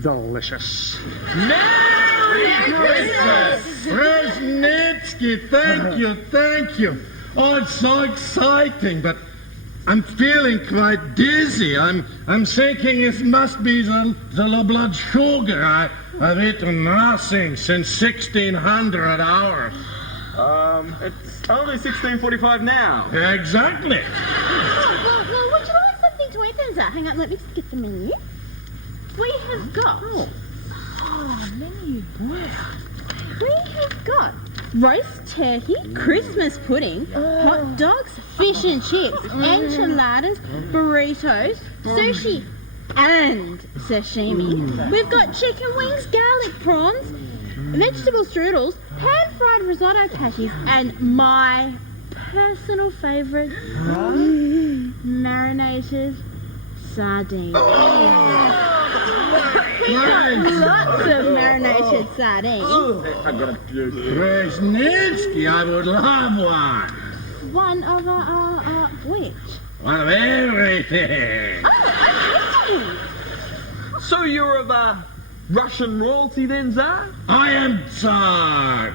Delicious. Merry Christmas! Brzezinski, thank you. Oh, it's so exciting, but I'm feeling quite dizzy. I'm thinking it must be the low blood sugar. I've eaten nothing since 1600 hours. It's only 16:45 now. Exactly. Well, would you like something to eat then, Zach? Hang on, let me just get the menu. We have got... menu. We have got roast turkey, Christmas pudding, hot dogs, fish and chips, enchiladas, burritos, sushi and sashimi. We've got chicken wings, garlic prawns, vegetable strudels, pan-fried risotto patties, and my personal favourite, marinated sardines. Lots of marinated sardines. I'm gonna puke. Brzezinski, I would love one. One of which? One of everything. So you're of Russian royalty then, Tsar? I am Tsar.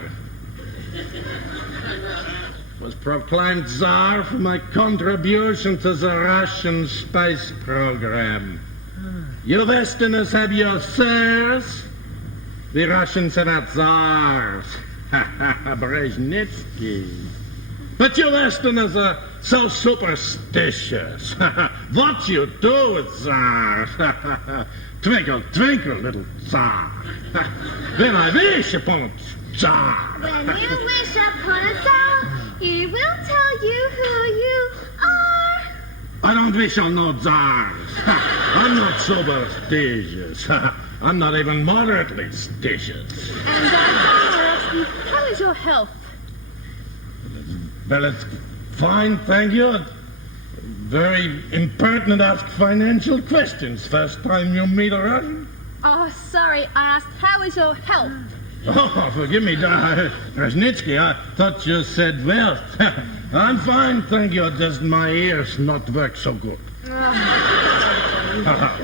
Was proclaimed Tsar for my contribution to the Russian space program. You Westerners have your sirs. The Russians have our Tsars. Brzezinski. But you Westerners are so superstitious. What you do with Tsars? Twinkle, twinkle, little Tsar. When I wish upon a Tsar. When you wish upon a Tsar, he will tell you who you are. I don't wish on no Tsars. I'm not superstitious. I'm not even moderately stitious. And Tsar, how is your health? Well, it's fine, thank you. Very impertinent ask financial questions. First time you meet a Russian? Oh, sorry, I asked, how is your health? Oh, forgive me, Brzezinski. I thought you said wealth. I'm fine, thank you. Just my ears not work so good.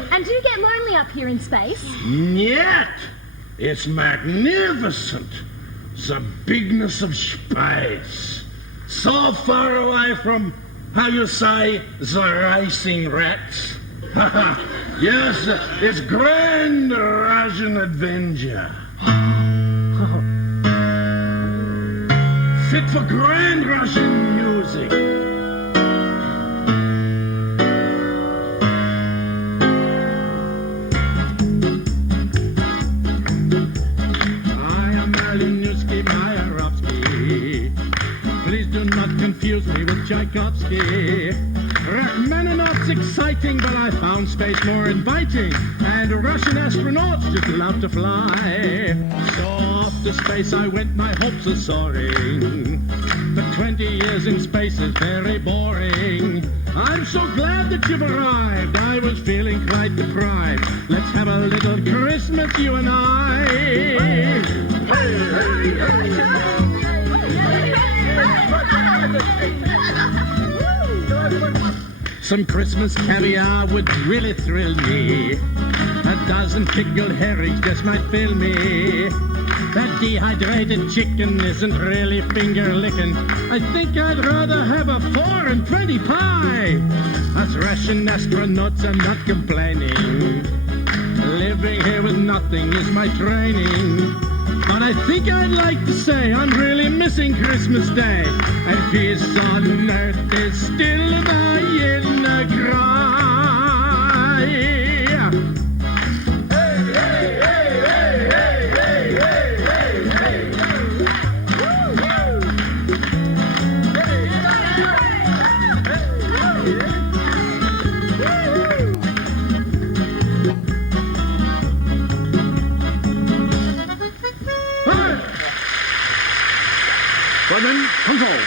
And do you get lonely up here in space? Yet, it's magnificent. The bigness of space. So far away from, how you say, the racing rats. Yes, it's grand Russian adventure. Fit for grand Russian music. I am Malinowski, Mayarovsky. Please do not confuse me with Tchaikovsky. Rachmaninoff's exciting, but I found space more inviting. And Russian astronauts just love to fly. So off to space I went, my hopes are soaring. But 20 years in space is very boring. I'm so glad that you've arrived. I was feeling quite deprived. Let's have a little Christmas, you and I. Some Christmas caviar would really thrill me. A dozen pickled herrings just might fill me. That dehydrated chicken isn't really finger licking. I think I'd rather have a 4 and 20 pie. Us Russian astronauts are not complaining. Living here with nothing is my training. But I think I'd like to say I'm really missing Christmas Day. And peace on earth is still the in the cry. Hey, hey, hey, hey, hey, hey, hey, hey, Control.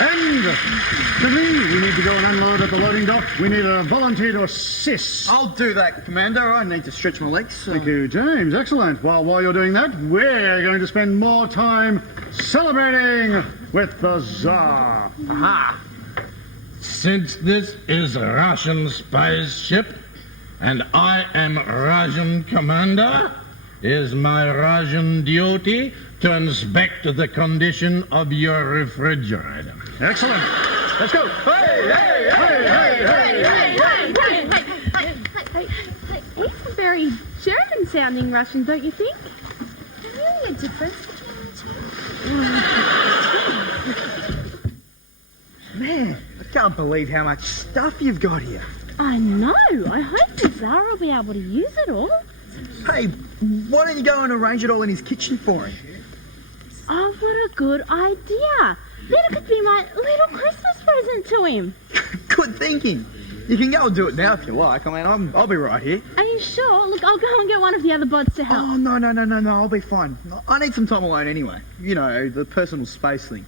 And Sydney, we need to go and unload at the loading dock. We need a volunteer to assist. I'll do that, Commander. I need to stretch my legs. Thank you, James. Excellent. While you're doing that, we're going to spend more time celebrating with the Tsar. Aha! Since this is a Russian spaceship and I am Russian commander, is my Russian duty to inspect the condition of your refrigerator. Excellent. Let's go. Hey, hey, hey, hey, hey, hey! He's a very German-sounding Russian, don't you think? Really a difference between the two. Man, I can't believe how much stuff you've got here. I know. I hope the Tsar will be able to use it all. Hey, why don't you go and arrange it all in his kitchen for him? Oh, what a good idea. Then it could be my little Christmas present to him. Good thinking. You can go and do it now if you like. I mean, I'll be right here. Are you sure? Look, I'll go and get one of the other bods to help. Oh, no, I'll be fine. I need some time alone anyway. You know, the personal space thing.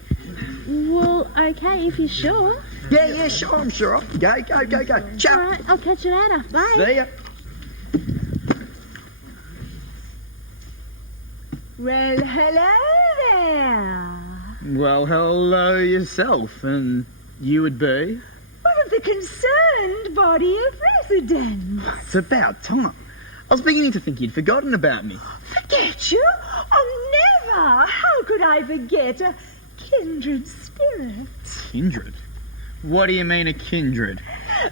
Well, okay, if you're sure. Yeah, sure, I'm sure. Go. Ciao. All right, I'll catch you later. Bye. See ya. Well, hello there. Well, hello yourself, and you would be? One of the concerned body of residents. It's about time. I was beginning to think you'd forgotten about me. Forget you? Oh, never. How could I forget a kindred spirit? Kindred? What do you mean a kindred?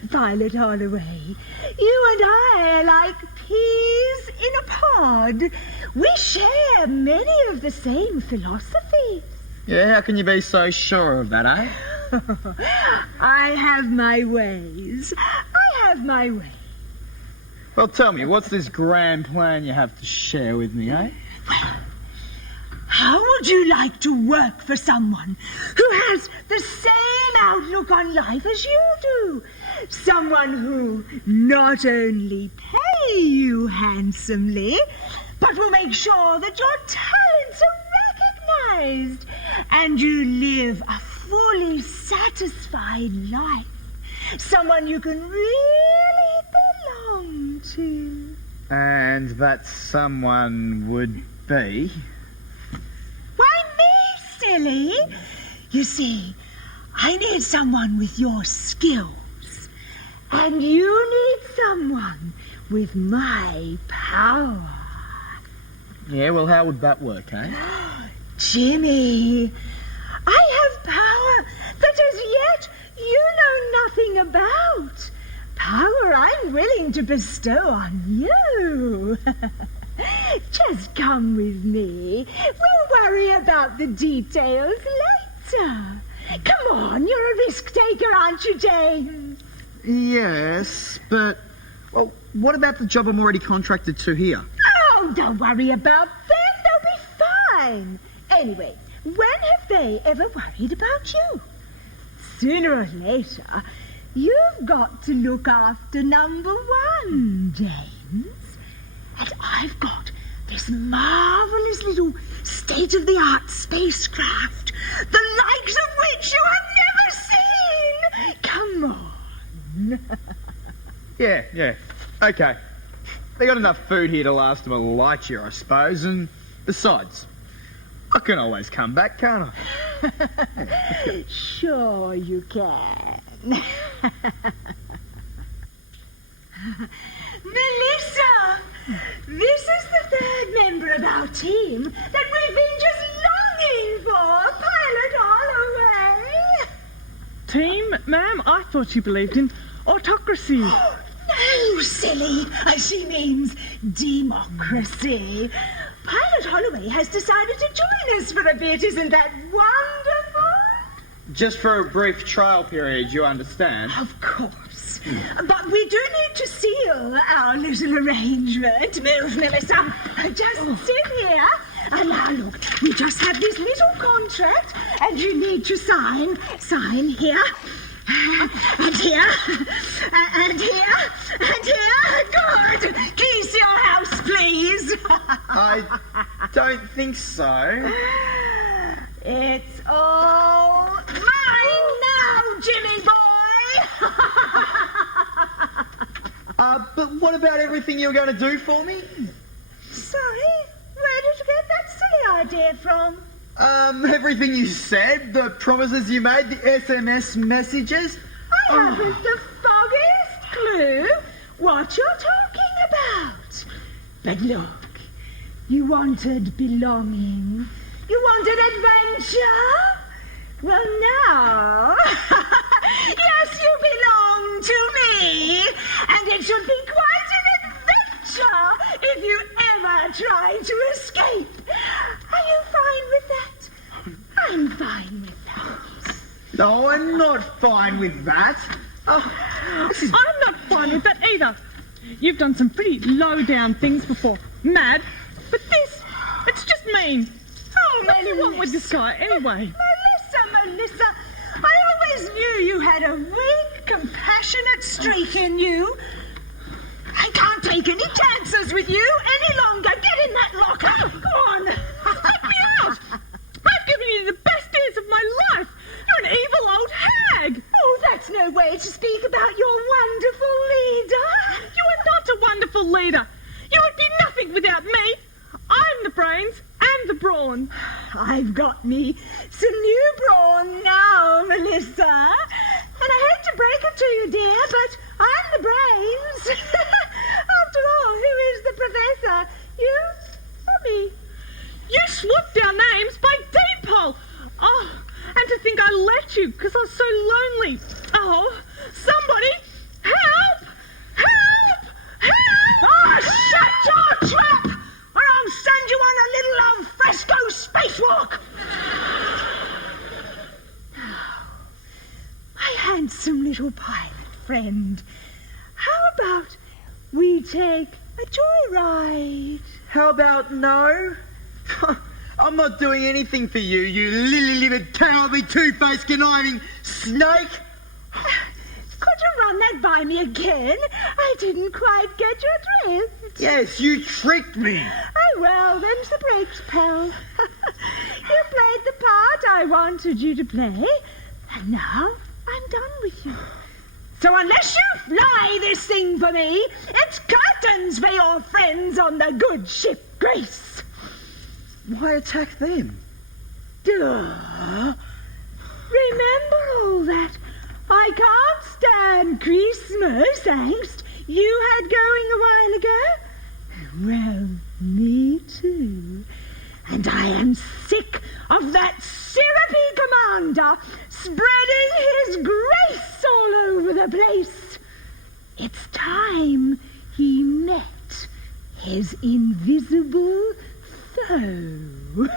Violet Holloway, you and I are like peas in a pod. We share many of the same philosophies. Yeah, how can you be so sure of that, eh? I have my ways. Well, tell me, what's this grand plan you have to share with me, eh? How would you like to work for someone who has the same outlook on life as you do? Someone who not only pay you handsomely, but will make sure that your talents are recognized and you live a fully satisfied life. Someone you can really belong to. And that someone would be? Why me, silly? You see, I need someone with your skills. And you need someone with my power. Yeah, well, how would that work, eh? Jimmy, I have power that as yet you know nothing about. Power I'm willing to bestow on you. Just come with me. We'll worry about the details later. Come on, you're a risk taker, aren't you, James? Yes, but, well, what about the job I'm already contracted to here? Oh, don't worry about them. They'll be fine. Anyway, when have they ever worried about you? Sooner or later, you've got to look after number one, James. And I've got this marvelous little state-of-the-art spacecraft, the likes of which you have never seen. Come on. Yeah. Okay. They got enough food here to last them a light year, I suppose, and besides, I can always come back, can't I? Sure you can. Melissa! This is the third member of our team that we've been just longing for, Pilot Holloway. Team, ma'am, I thought you believed in autocracy. No, silly. She means democracy. Pilot Holloway has decided to join us for a bit. Isn't that wonderful? Just for a brief trial period, you understand? Of course. But we do need to seal our little arrangement. Move, Melissa. Just sit here. And now, look, we just have this little contract, and you need to sign here. And here, and here, and here. Good. Keys to your house, please. I don't think so. It's all mine now, Jimmy boy! But what about everything you were going to do for me? Sorry, where did you get that silly idea from? Everything you said, the promises you made, the SMS messages. I haven't the foggiest clue what you're talking about. But look, you wanted belonging. You wanted adventure. Well, now, yes, you belong to me, and it should be quite an adventure if you ever try to escape. Are you fine with that? I'm fine with that. No, I'm not fine with that. I'm not fine with that either. You've done some pretty low-down things before. Mad. But this, it's just mean. Oh, what do you want with this guy, anyway? Melissa, I always knew you had a weak, compassionate streak in you. I can't take any chances with you any longer. Get in that locker. Go on. Let me out. I've given you the best years of my life. You're an evil old hag. Oh, that's no way to speak about your wonderful leader. You are not a wonderful leader. You would be nothing without me. I'm the brains and the brawn. I've got me some new brawn now, Melissa. And I hate to break it to you, dear, but I'm the brains. After all, who is the professor? You or me? You swapped our names by deed-poll. Oh, and to think I left you because I was so lonely. Oh, somebody, help! Help! Help! Oh, shut your trap! Or I'll send you on a little alfresco spacewalk! My handsome little pilot friend, how about we take a joyride? How about no? I'm not doing anything for you, you lily-livered, cowardly, two-faced, conniving snake. Could you run that by me again? I didn't quite get your drift. Yes, you tricked me. Oh, well, them's the breaks, pal. You played the part I wanted you to play, and now I'm done with you. So unless you fly this thing for me, it's curtains for your friends on the good ship Grace. Why attack them? Duh. Remember all that I can't stand Christmas angst you had going a while ago? Well, me too. And I am sick of that syrupy commander spreading his grace all over the place. It's time he met his invisible foe.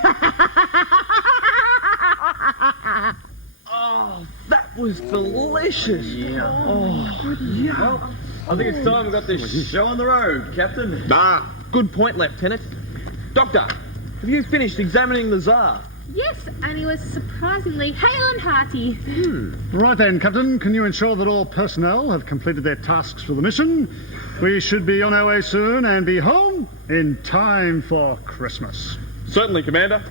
Oh, that was delicious. Yeah. Oh, yeah. Well, I think it's time we got this show on the road, Captain. Good point, Lieutenant. Doctor, have you finished examining the Tsar? Yes, and he was surprisingly hale and hearty. Right then, Captain, can you ensure that all personnel have completed their tasks for the mission? We should be on our way soon and be home in time for Christmas. Certainly, Commander.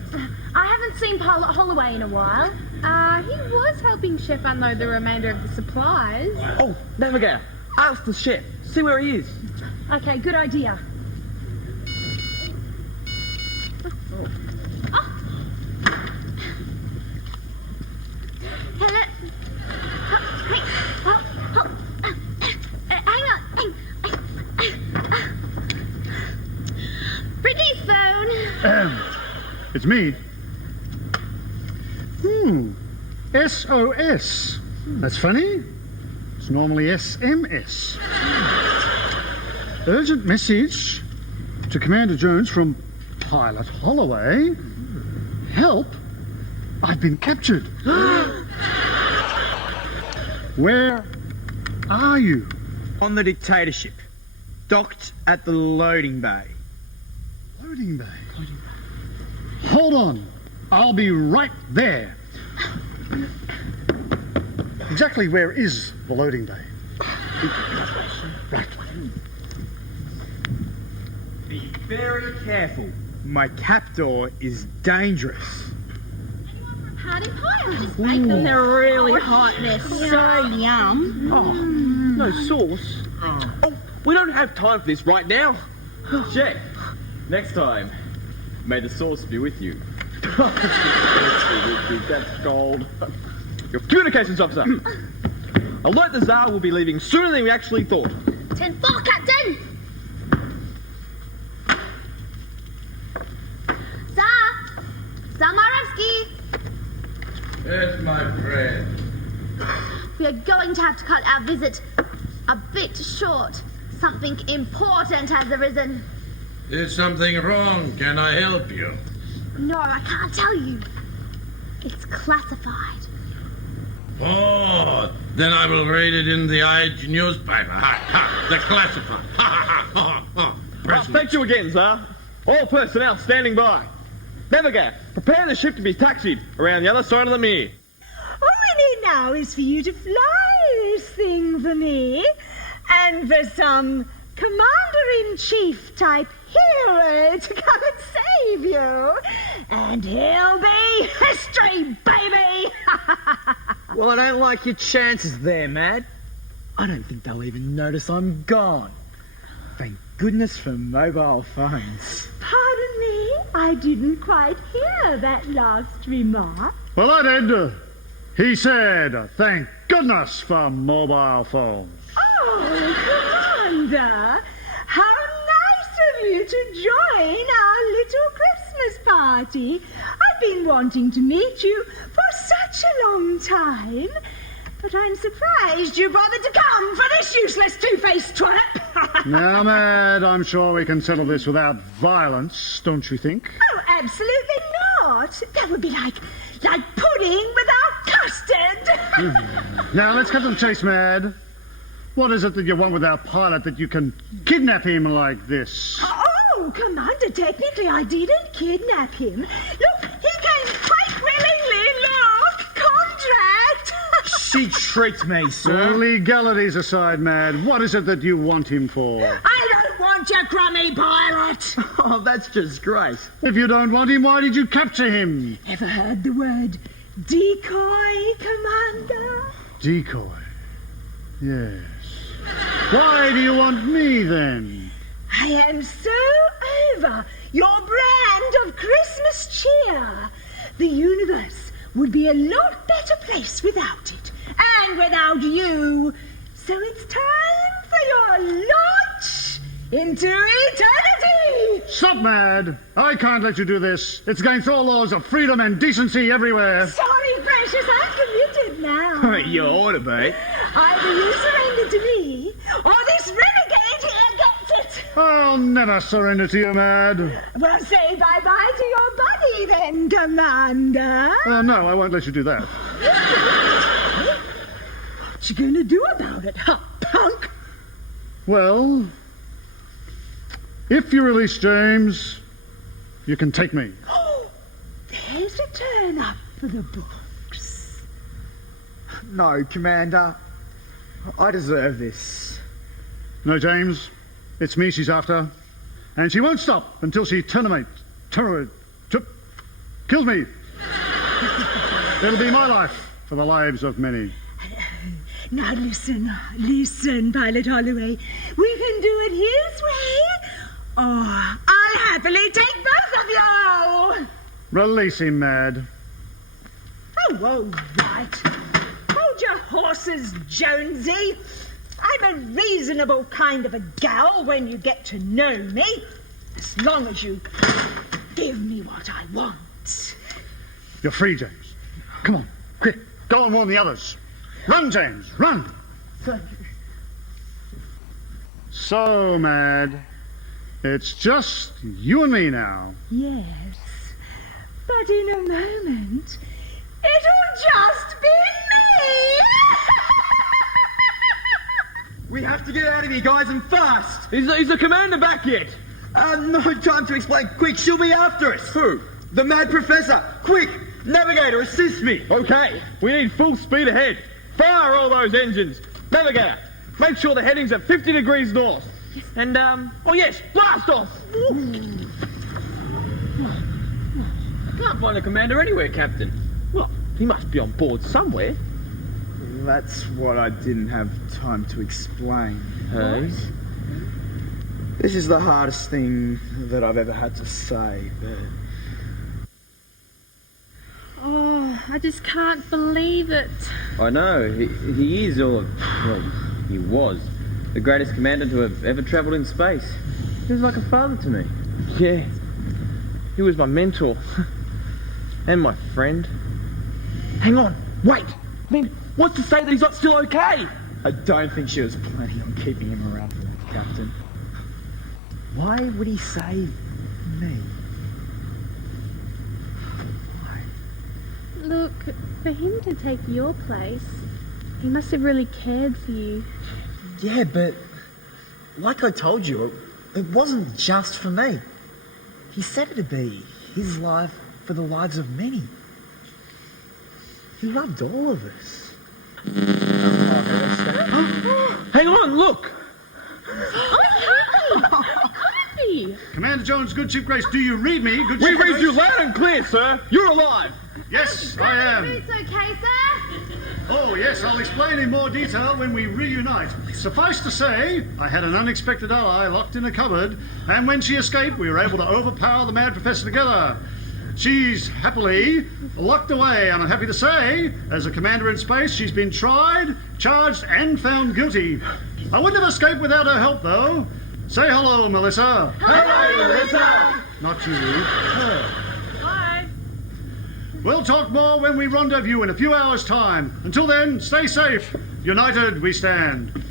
I haven't seen Pilot Holloway in a while. He was helping Chef unload the remainder of the supplies. Oh, Navigator, ask the chef. See where he is. Okay, good idea. Hello. Hang on. Brittany's phone. It's me. SOS. That's funny. It's normally SMS. Urgent message to Commander Jones from Pilot Holloway. Help! I've been captured. Where are you? On the dictatorship. Docked at the loading bay. Loading bay. Hold on. I'll be right there. Exactly where is the loading bay? Right. Be very careful. My captor is dangerous. party pie. I just baked them. They're really hot. They're so yum. Oh, no sauce. Oh, we don't have time for this right now. Check. Next time, may the sauce be with you. That's cold. Your communications officer. Alert the Tsar will be leaving sooner than we actually thought. 10-4, Captain. Samarovsky, Yes, my friend. we are going to have to cut our visit a bit short. Something important has arisen. Is something wrong? Can I help you? No, I can't tell you. It's classified. Oh, then I will read it in the Age newspaper. Ha, ha, the classified. Ha, ha, ha, ha. Thank you again, Tsar. All personnel standing by. Navigator, prepare the ship to be taxied around the other side of the mere. All we need now is for you to fly this thing for me, and for some Commander-in-Chief type hero to come and save you. And he'll be history, baby! Well, I don't like your chances there, Mad. I don't think they'll even notice I'm gone. Thank goodness for mobile phones. Pardon me, I didn't quite hear that last remark. Well, I did. He said, thank goodness for mobile phones. Oh, Commander, how nice of you to join our little Christmas party. I've been wanting to meet you for such a long time, but I'm surprised you bothered to come for this useless two-faced twerp. Now, Mad, I'm sure we can settle this without violence, don't you think? Oh, absolutely not. That would be like pudding without custard. Now, let's cut to the chase, Mad. What is it that you want with our pilot that you can kidnap him like this? Oh, Commander, technically I didn't kidnap him. Look, he came quite willingly. Look, contract. She tricked me, sir. Legalities aside, Mad, what is it that you want him for? I don't want your crummy pilot. Oh, that's just great. If you don't want him, why did you capture him? Ever heard the word decoy, Commander? Decoy. Yes. Why do you want me, then? I am so over your brand of Christmas cheer. The universe would be a lot better place without it, and without you. So it's time for your launch into eternity. Stop, Mad. I can't let you do this. It's against all laws of freedom and decency everywhere. Sorry, precious, I'm committed now. You ought to be. Either you surrender to me, or this renegade here gets it. I'll never surrender to you, Mad. Well, say bye-bye to your body then, Commander. Oh, no, I won't let you do that. What you gonna do about it, huh, punk? Well, if you release James, you can take me. There's a turn up for the books. No, Commander. I deserve this. No, James. It's me she's after. And she won't stop until she kills me. It'll be my life for the lives of many. Now listen, Pilot Holloway. We can do it his way, or I'll happily take both of you. Release him, Mad. Oh, all right. Hold your horses, Jonesy. I'm a reasonable kind of a gal when you get to know me, as long as you give me what I want. You're free, James. Come on, quick. Go and warn the others. Run, James, run. So, Mad, it's just you and me now. Yes, but in a moment, it'll just be me. We have to get out of here, guys, and fast. Is the commander back yet? No time to explain. Quick, she'll be after us. Who? The Mad Professor. Quick, Navigator, assist me. Okay, we need full speed ahead. Fire all those engines. Navigator, make sure the heading's at 50 degrees north. And, oh yes, blast off. I can't find the commander anywhere, Captain. Well, he must be on board somewhere. That's what I didn't have time to explain. Hey? This is the hardest thing that I've ever had to say, but... Oh, I just can't believe it. I know, he is, or, well, he was, the greatest commander to have ever travelled in space. He was like a father to me. Yeah. He was my mentor. And my friend. Hang on, wait! I mean, what's to say that he's not still okay? I don't think she was planning on keeping him around for long, Captain. Why would he save me? Look, for him to take your place, he must have really cared for you. Yeah, but like I told you, it wasn't just for me. He said it to be his life for the lives of many. He loved all of us. Hang on, look! Commander Jones, Good Ship Grace, do you read me? Good We Ship read Grace? you loud and clear, sir! You're alive! Yes, I am. It's okay, sir. Oh, yes, I'll explain in more detail when we reunite. Suffice to say, I had an unexpected ally locked in a cupboard, and when she escaped, we were able to overpower the mad professor together. She's happily locked away, and I'm happy to say, as a commander in space, she's been tried, charged, and found guilty. I wouldn't have escaped without her help, though. Say hello, Melissa. Hello, Melissa. Not you, her. Bye. We'll talk more when we rendezvous in a few hours' time. Until then, stay safe. United we stand.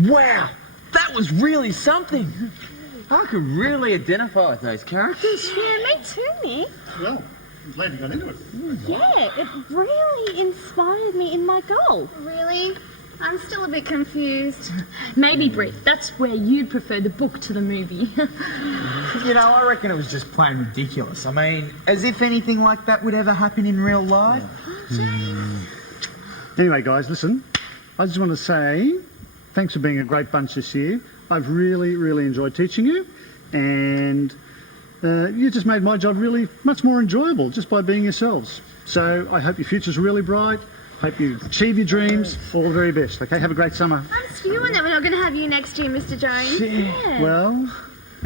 Wow! That was really something! I could really identify with those characters. Yeah, me too, Nick. Well, I'm glad you got into it. Yeah, it really inspired me in my goal. Really? I'm still a bit confused. Maybe, Brit, that's where you'd prefer the book to the movie. You know, I reckon it was just plain ridiculous. I mean, as if anything like that would ever happen in real life. Anyway, guys, listen. I just want to say thanks for being a great bunch this year. I've really, really enjoyed teaching you, and you just made my job really much more enjoyable just by being yourselves. So I hope your future's really bright. Hope you achieve your dreams. All the very best. Okay, have a great summer. I'm spewing that we're not going to have you next year, Mr. Jones. Yeah. Well,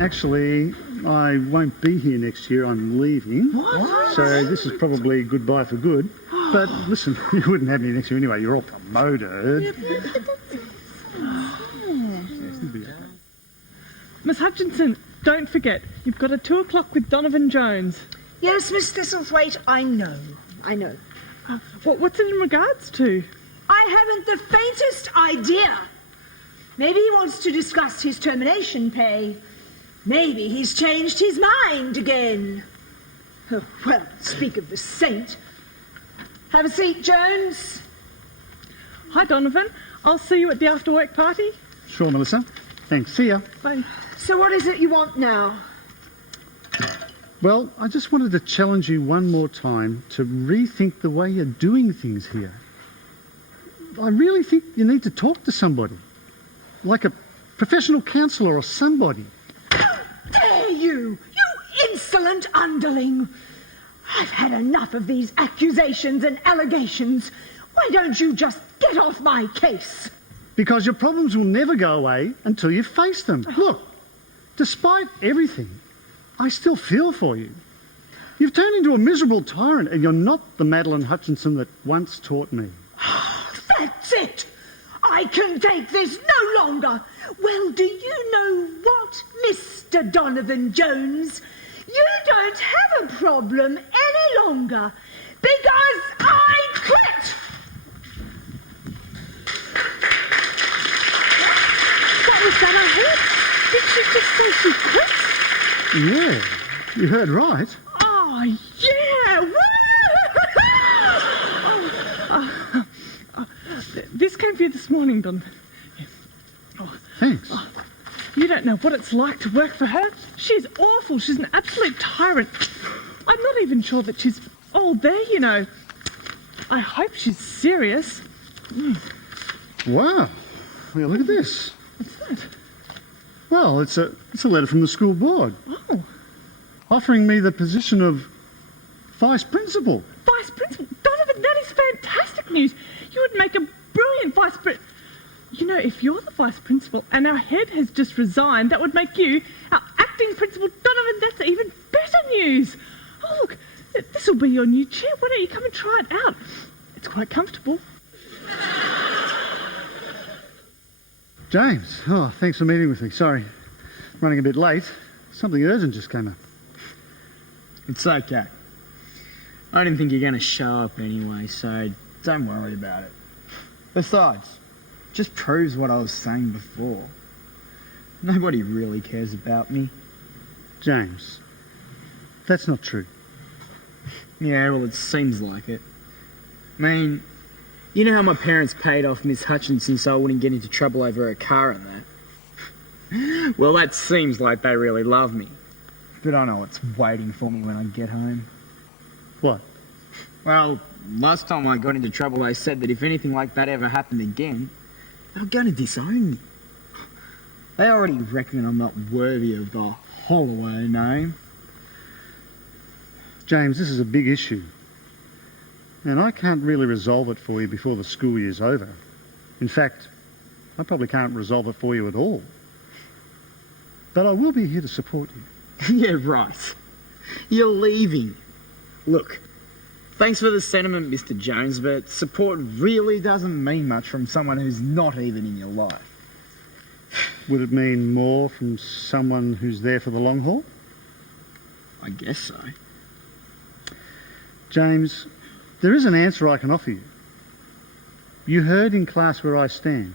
actually, I won't be here next year. I'm leaving. What? So this is probably goodbye for good. But listen, you wouldn't have me next year anyway. You're all promoted. Miss Hutchinson, don't forget, you've got a 2 o'clock with Donovan Jones. Yes, Miss Thistlethwaite, I know. What's it in regards to? I haven't the faintest idea. Maybe he wants to discuss his termination pay. Maybe he's changed his mind again. Oh, well, speak of the saint. Have a seat, Jones. Hi, Donovan. I'll see you at the after-work party. Sure, Melissa. Thanks. See ya. Bye. So what is it you want now? Well, I just wanted to challenge you one more time to rethink the way you're doing things here. I really think you need to talk to somebody, like a professional counsellor or somebody. How dare you, you insolent underling! I've had enough of these accusations and allegations. Why don't you just get off my case? Because your problems will never go away until you face them. Look, despite everything, I still feel for you. You've turned into a miserable tyrant and you're not the Madeline Hutchinson that once taught me. That's it! I can take this no longer. Well, do you know what, Mr. Donovan Jones? You don't have a problem any longer because I quit! What was that I heard? Did she just say she quit? Yeah, you heard right. Oh, yeah! Woo! This came for you this morning, Donovan. Thanks. You don't know what it's like to work for her. She's awful. She's an absolute tyrant. I'm not even sure that she's all there, you know. I hope she's serious. Wow. Well, look at this. What's that? Well, it's a letter from the school board. Oh. Offering me the position of vice principal. Vice principal? Donovan, that is fantastic news. You would make a brilliant vice principal. You know, if you're the vice principal and our head has just resigned, that would make you our acting principal. Donovan, that's even better news. Oh, look, this will be your new chair. Why don't you come and try it out? It's quite comfortable. James, thanks for meeting with me. Sorry, running a bit late. Something urgent just came up. It's okay. I didn't think you're going to show up anyway, so don't worry about it. Besides, just proves what I was saying before. Nobody really cares about me. James, that's not true. Yeah, well, it seems like it. I mean, you know how my parents paid off Miss Hutchinson so I wouldn't get into trouble over her car and that? Well, that seems like they really love me. But I know what's waiting for me when I get home. What? Well, last time I got into trouble, they said that if anything like that ever happened again, they were going to disown me. They already reckon I'm not worthy of the Holloway name. James, this is a big issue. And I can't really resolve it for you before the school year's over. In fact, I probably can't resolve it for you at all. But I will be here to support you. Yeah, right. You're leaving. Look, thanks for the sentiment, Mr. Jones, but support really doesn't mean much from someone who's not even in your life. Would it mean more from someone who's there for the long haul? I guess so. James, there is an answer I can offer you. You heard in class where I stand.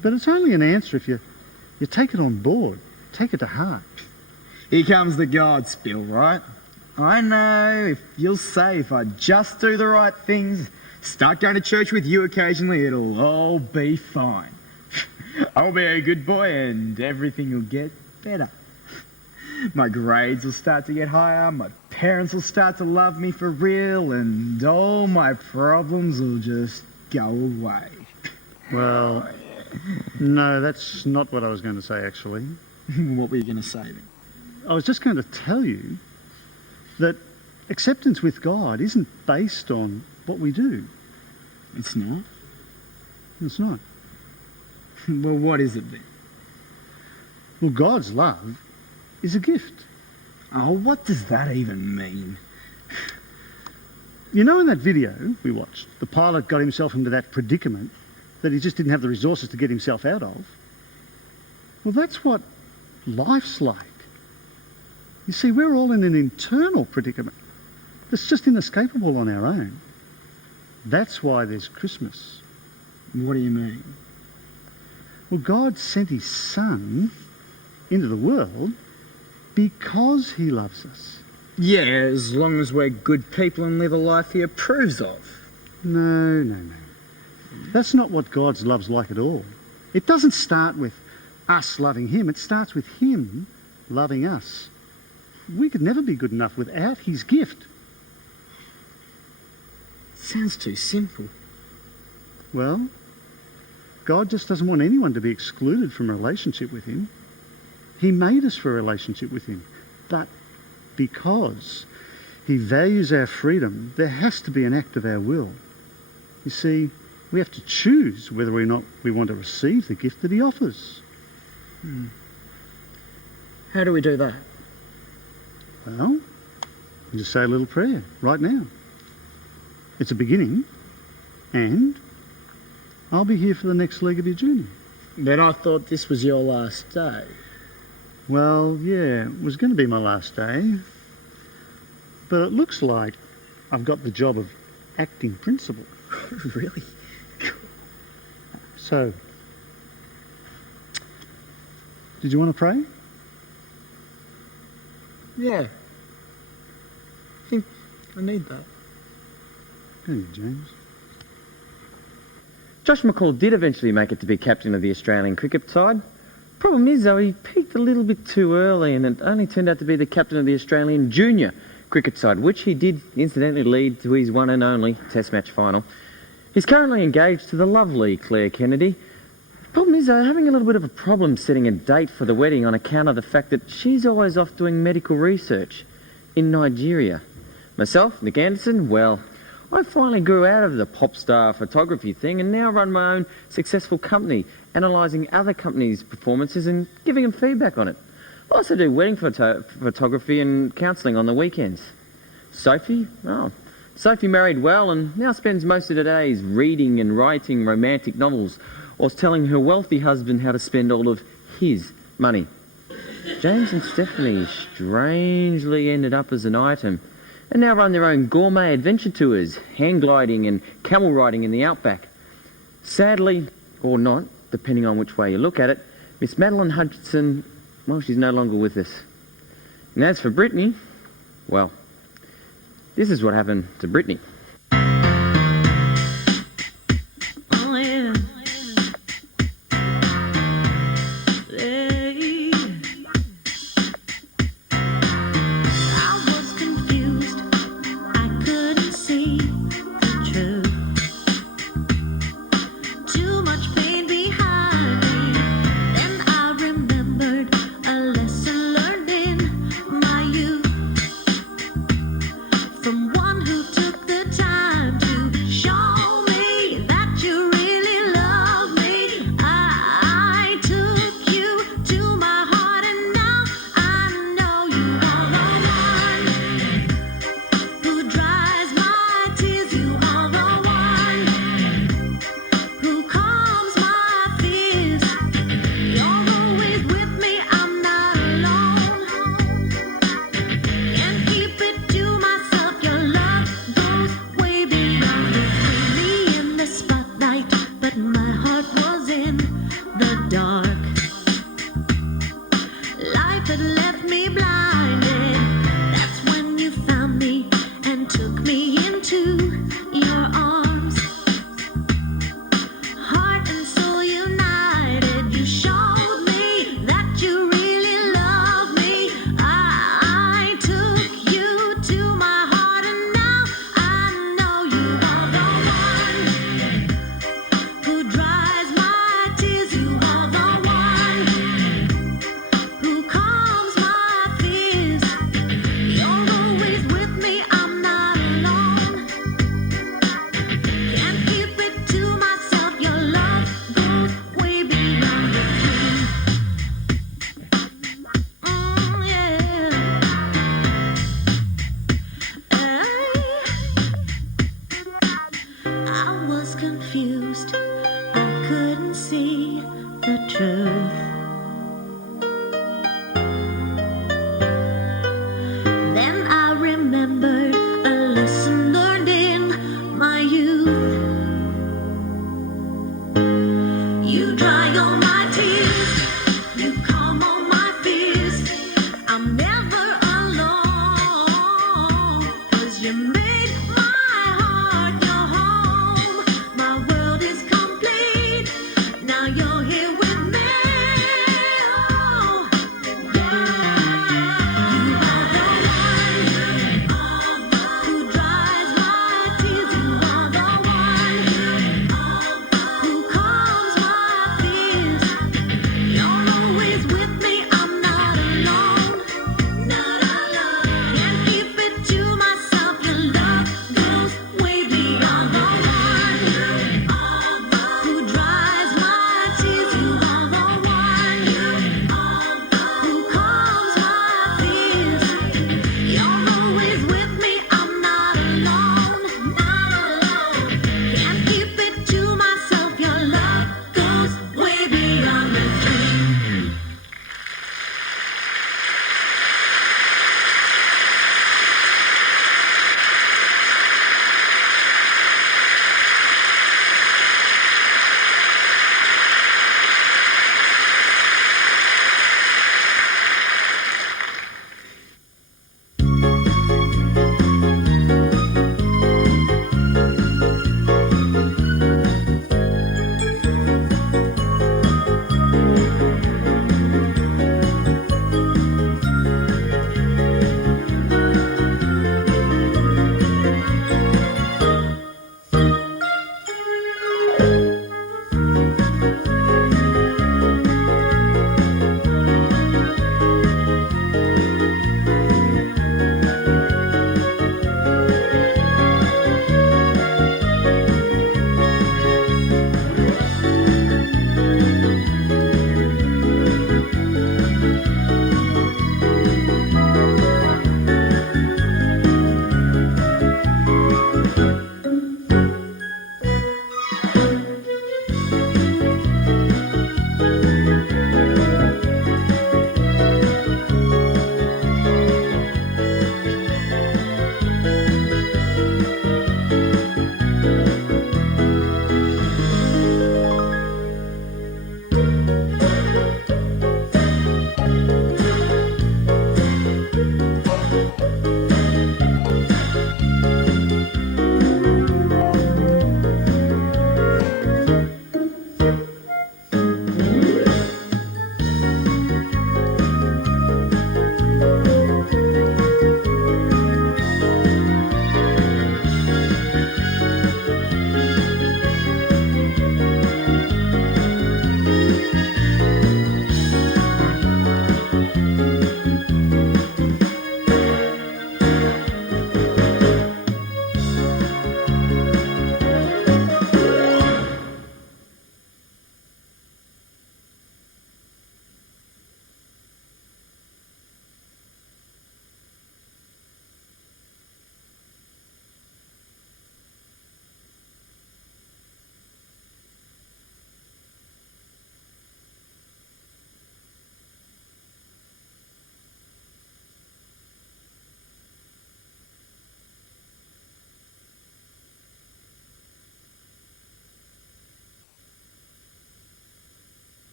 But it's only an answer if you take it on board, take it to heart. Here comes the God spiel, right? I know, you'll say if I just do the right things, start going to church with you occasionally, it'll all be fine. I'll be a good boy and everything will get better. My grades will start to get higher, my parents will start to love me for real, and all my problems will just go away. Well, no, that's not what I was going to say, actually. What were you going to say then? I was just going to tell you that acceptance with God isn't based on what we do. It's not? It's not. Well, what is it then? Well, God's love is a gift. Oh, what does that even mean? You know, in that video we watched, the pilot got himself into that predicament that he just didn't have the resources to get himself out of. Well, that's what life's like. You see, we're all in an internal predicament that's just inescapable on our own. That's why there's Christmas. What do you mean? Well, God sent his son into the world because he loves us. Yeah, as long as we're good people and live a life he approves of. No. That's not what God's love's like at all. It doesn't start with us loving him. It starts with him loving us. We could never be good enough without his gift. Sounds too simple. Well, God just doesn't want anyone to be excluded from a relationship with him. He made us for a relationship with him. But because he values our freedom, there has to be an act of our will. You see, we have to choose whether or not we want to receive the gift that he offers. How do we do that? Well, we just say a little prayer right now. It's a beginning, and I'll be here for the next leg of your journey. But I thought this was your last day. Well, yeah, it was going to be my last day, but it looks like I've got the job of acting principal. Really? So, did you want to pray? Yeah. I think I need that. Go ahead, James. Josh McCall did eventually make it to be captain of the Australian cricket side. Problem is, though, he peaked a little bit too early and it only turned out to be the captain of the Australian junior cricket side, which he did incidentally lead to his one and only Test match final. He's currently engaged to the lovely Claire Kennedy. Problem is, though, having a little bit of a problem setting a date for the wedding on account of the fact that she's always off doing medical research in Nigeria. Myself, Nick Anderson, well, I finally grew out of the pop star photography thing and now run my own successful company, analysing other companies' performances and giving them feedback on it. I also do wedding photography and counselling on the weekends. Sophie? Oh, Sophie married well and now spends most of her days reading and writing romantic novels whilst telling her wealthy husband how to spend all of his money. James and Stephanie strangely ended up as an item and now run their own gourmet adventure tours, hang gliding and camel riding in the outback. Sadly, or not, depending on which way you look at it, Miss Madeline Hutchinson, well, she's no longer with us. And as for Brittany, well, this is what happened to Brittany. Oh, yeah. Hey. I was confused. I couldn't see the truth. Too much pain behind me. Then I remembered a lesson learned in my youth from one who took the time to show me that you really love me. I took you to my heart and now I know you are the one who dries my tears. You are the one who calms my fears. You're always with me, I'm not alone. Can't keep it to myself, your love goes way beyond. You put me in the spotlight, but my heart was in the dark. Life had left me blind.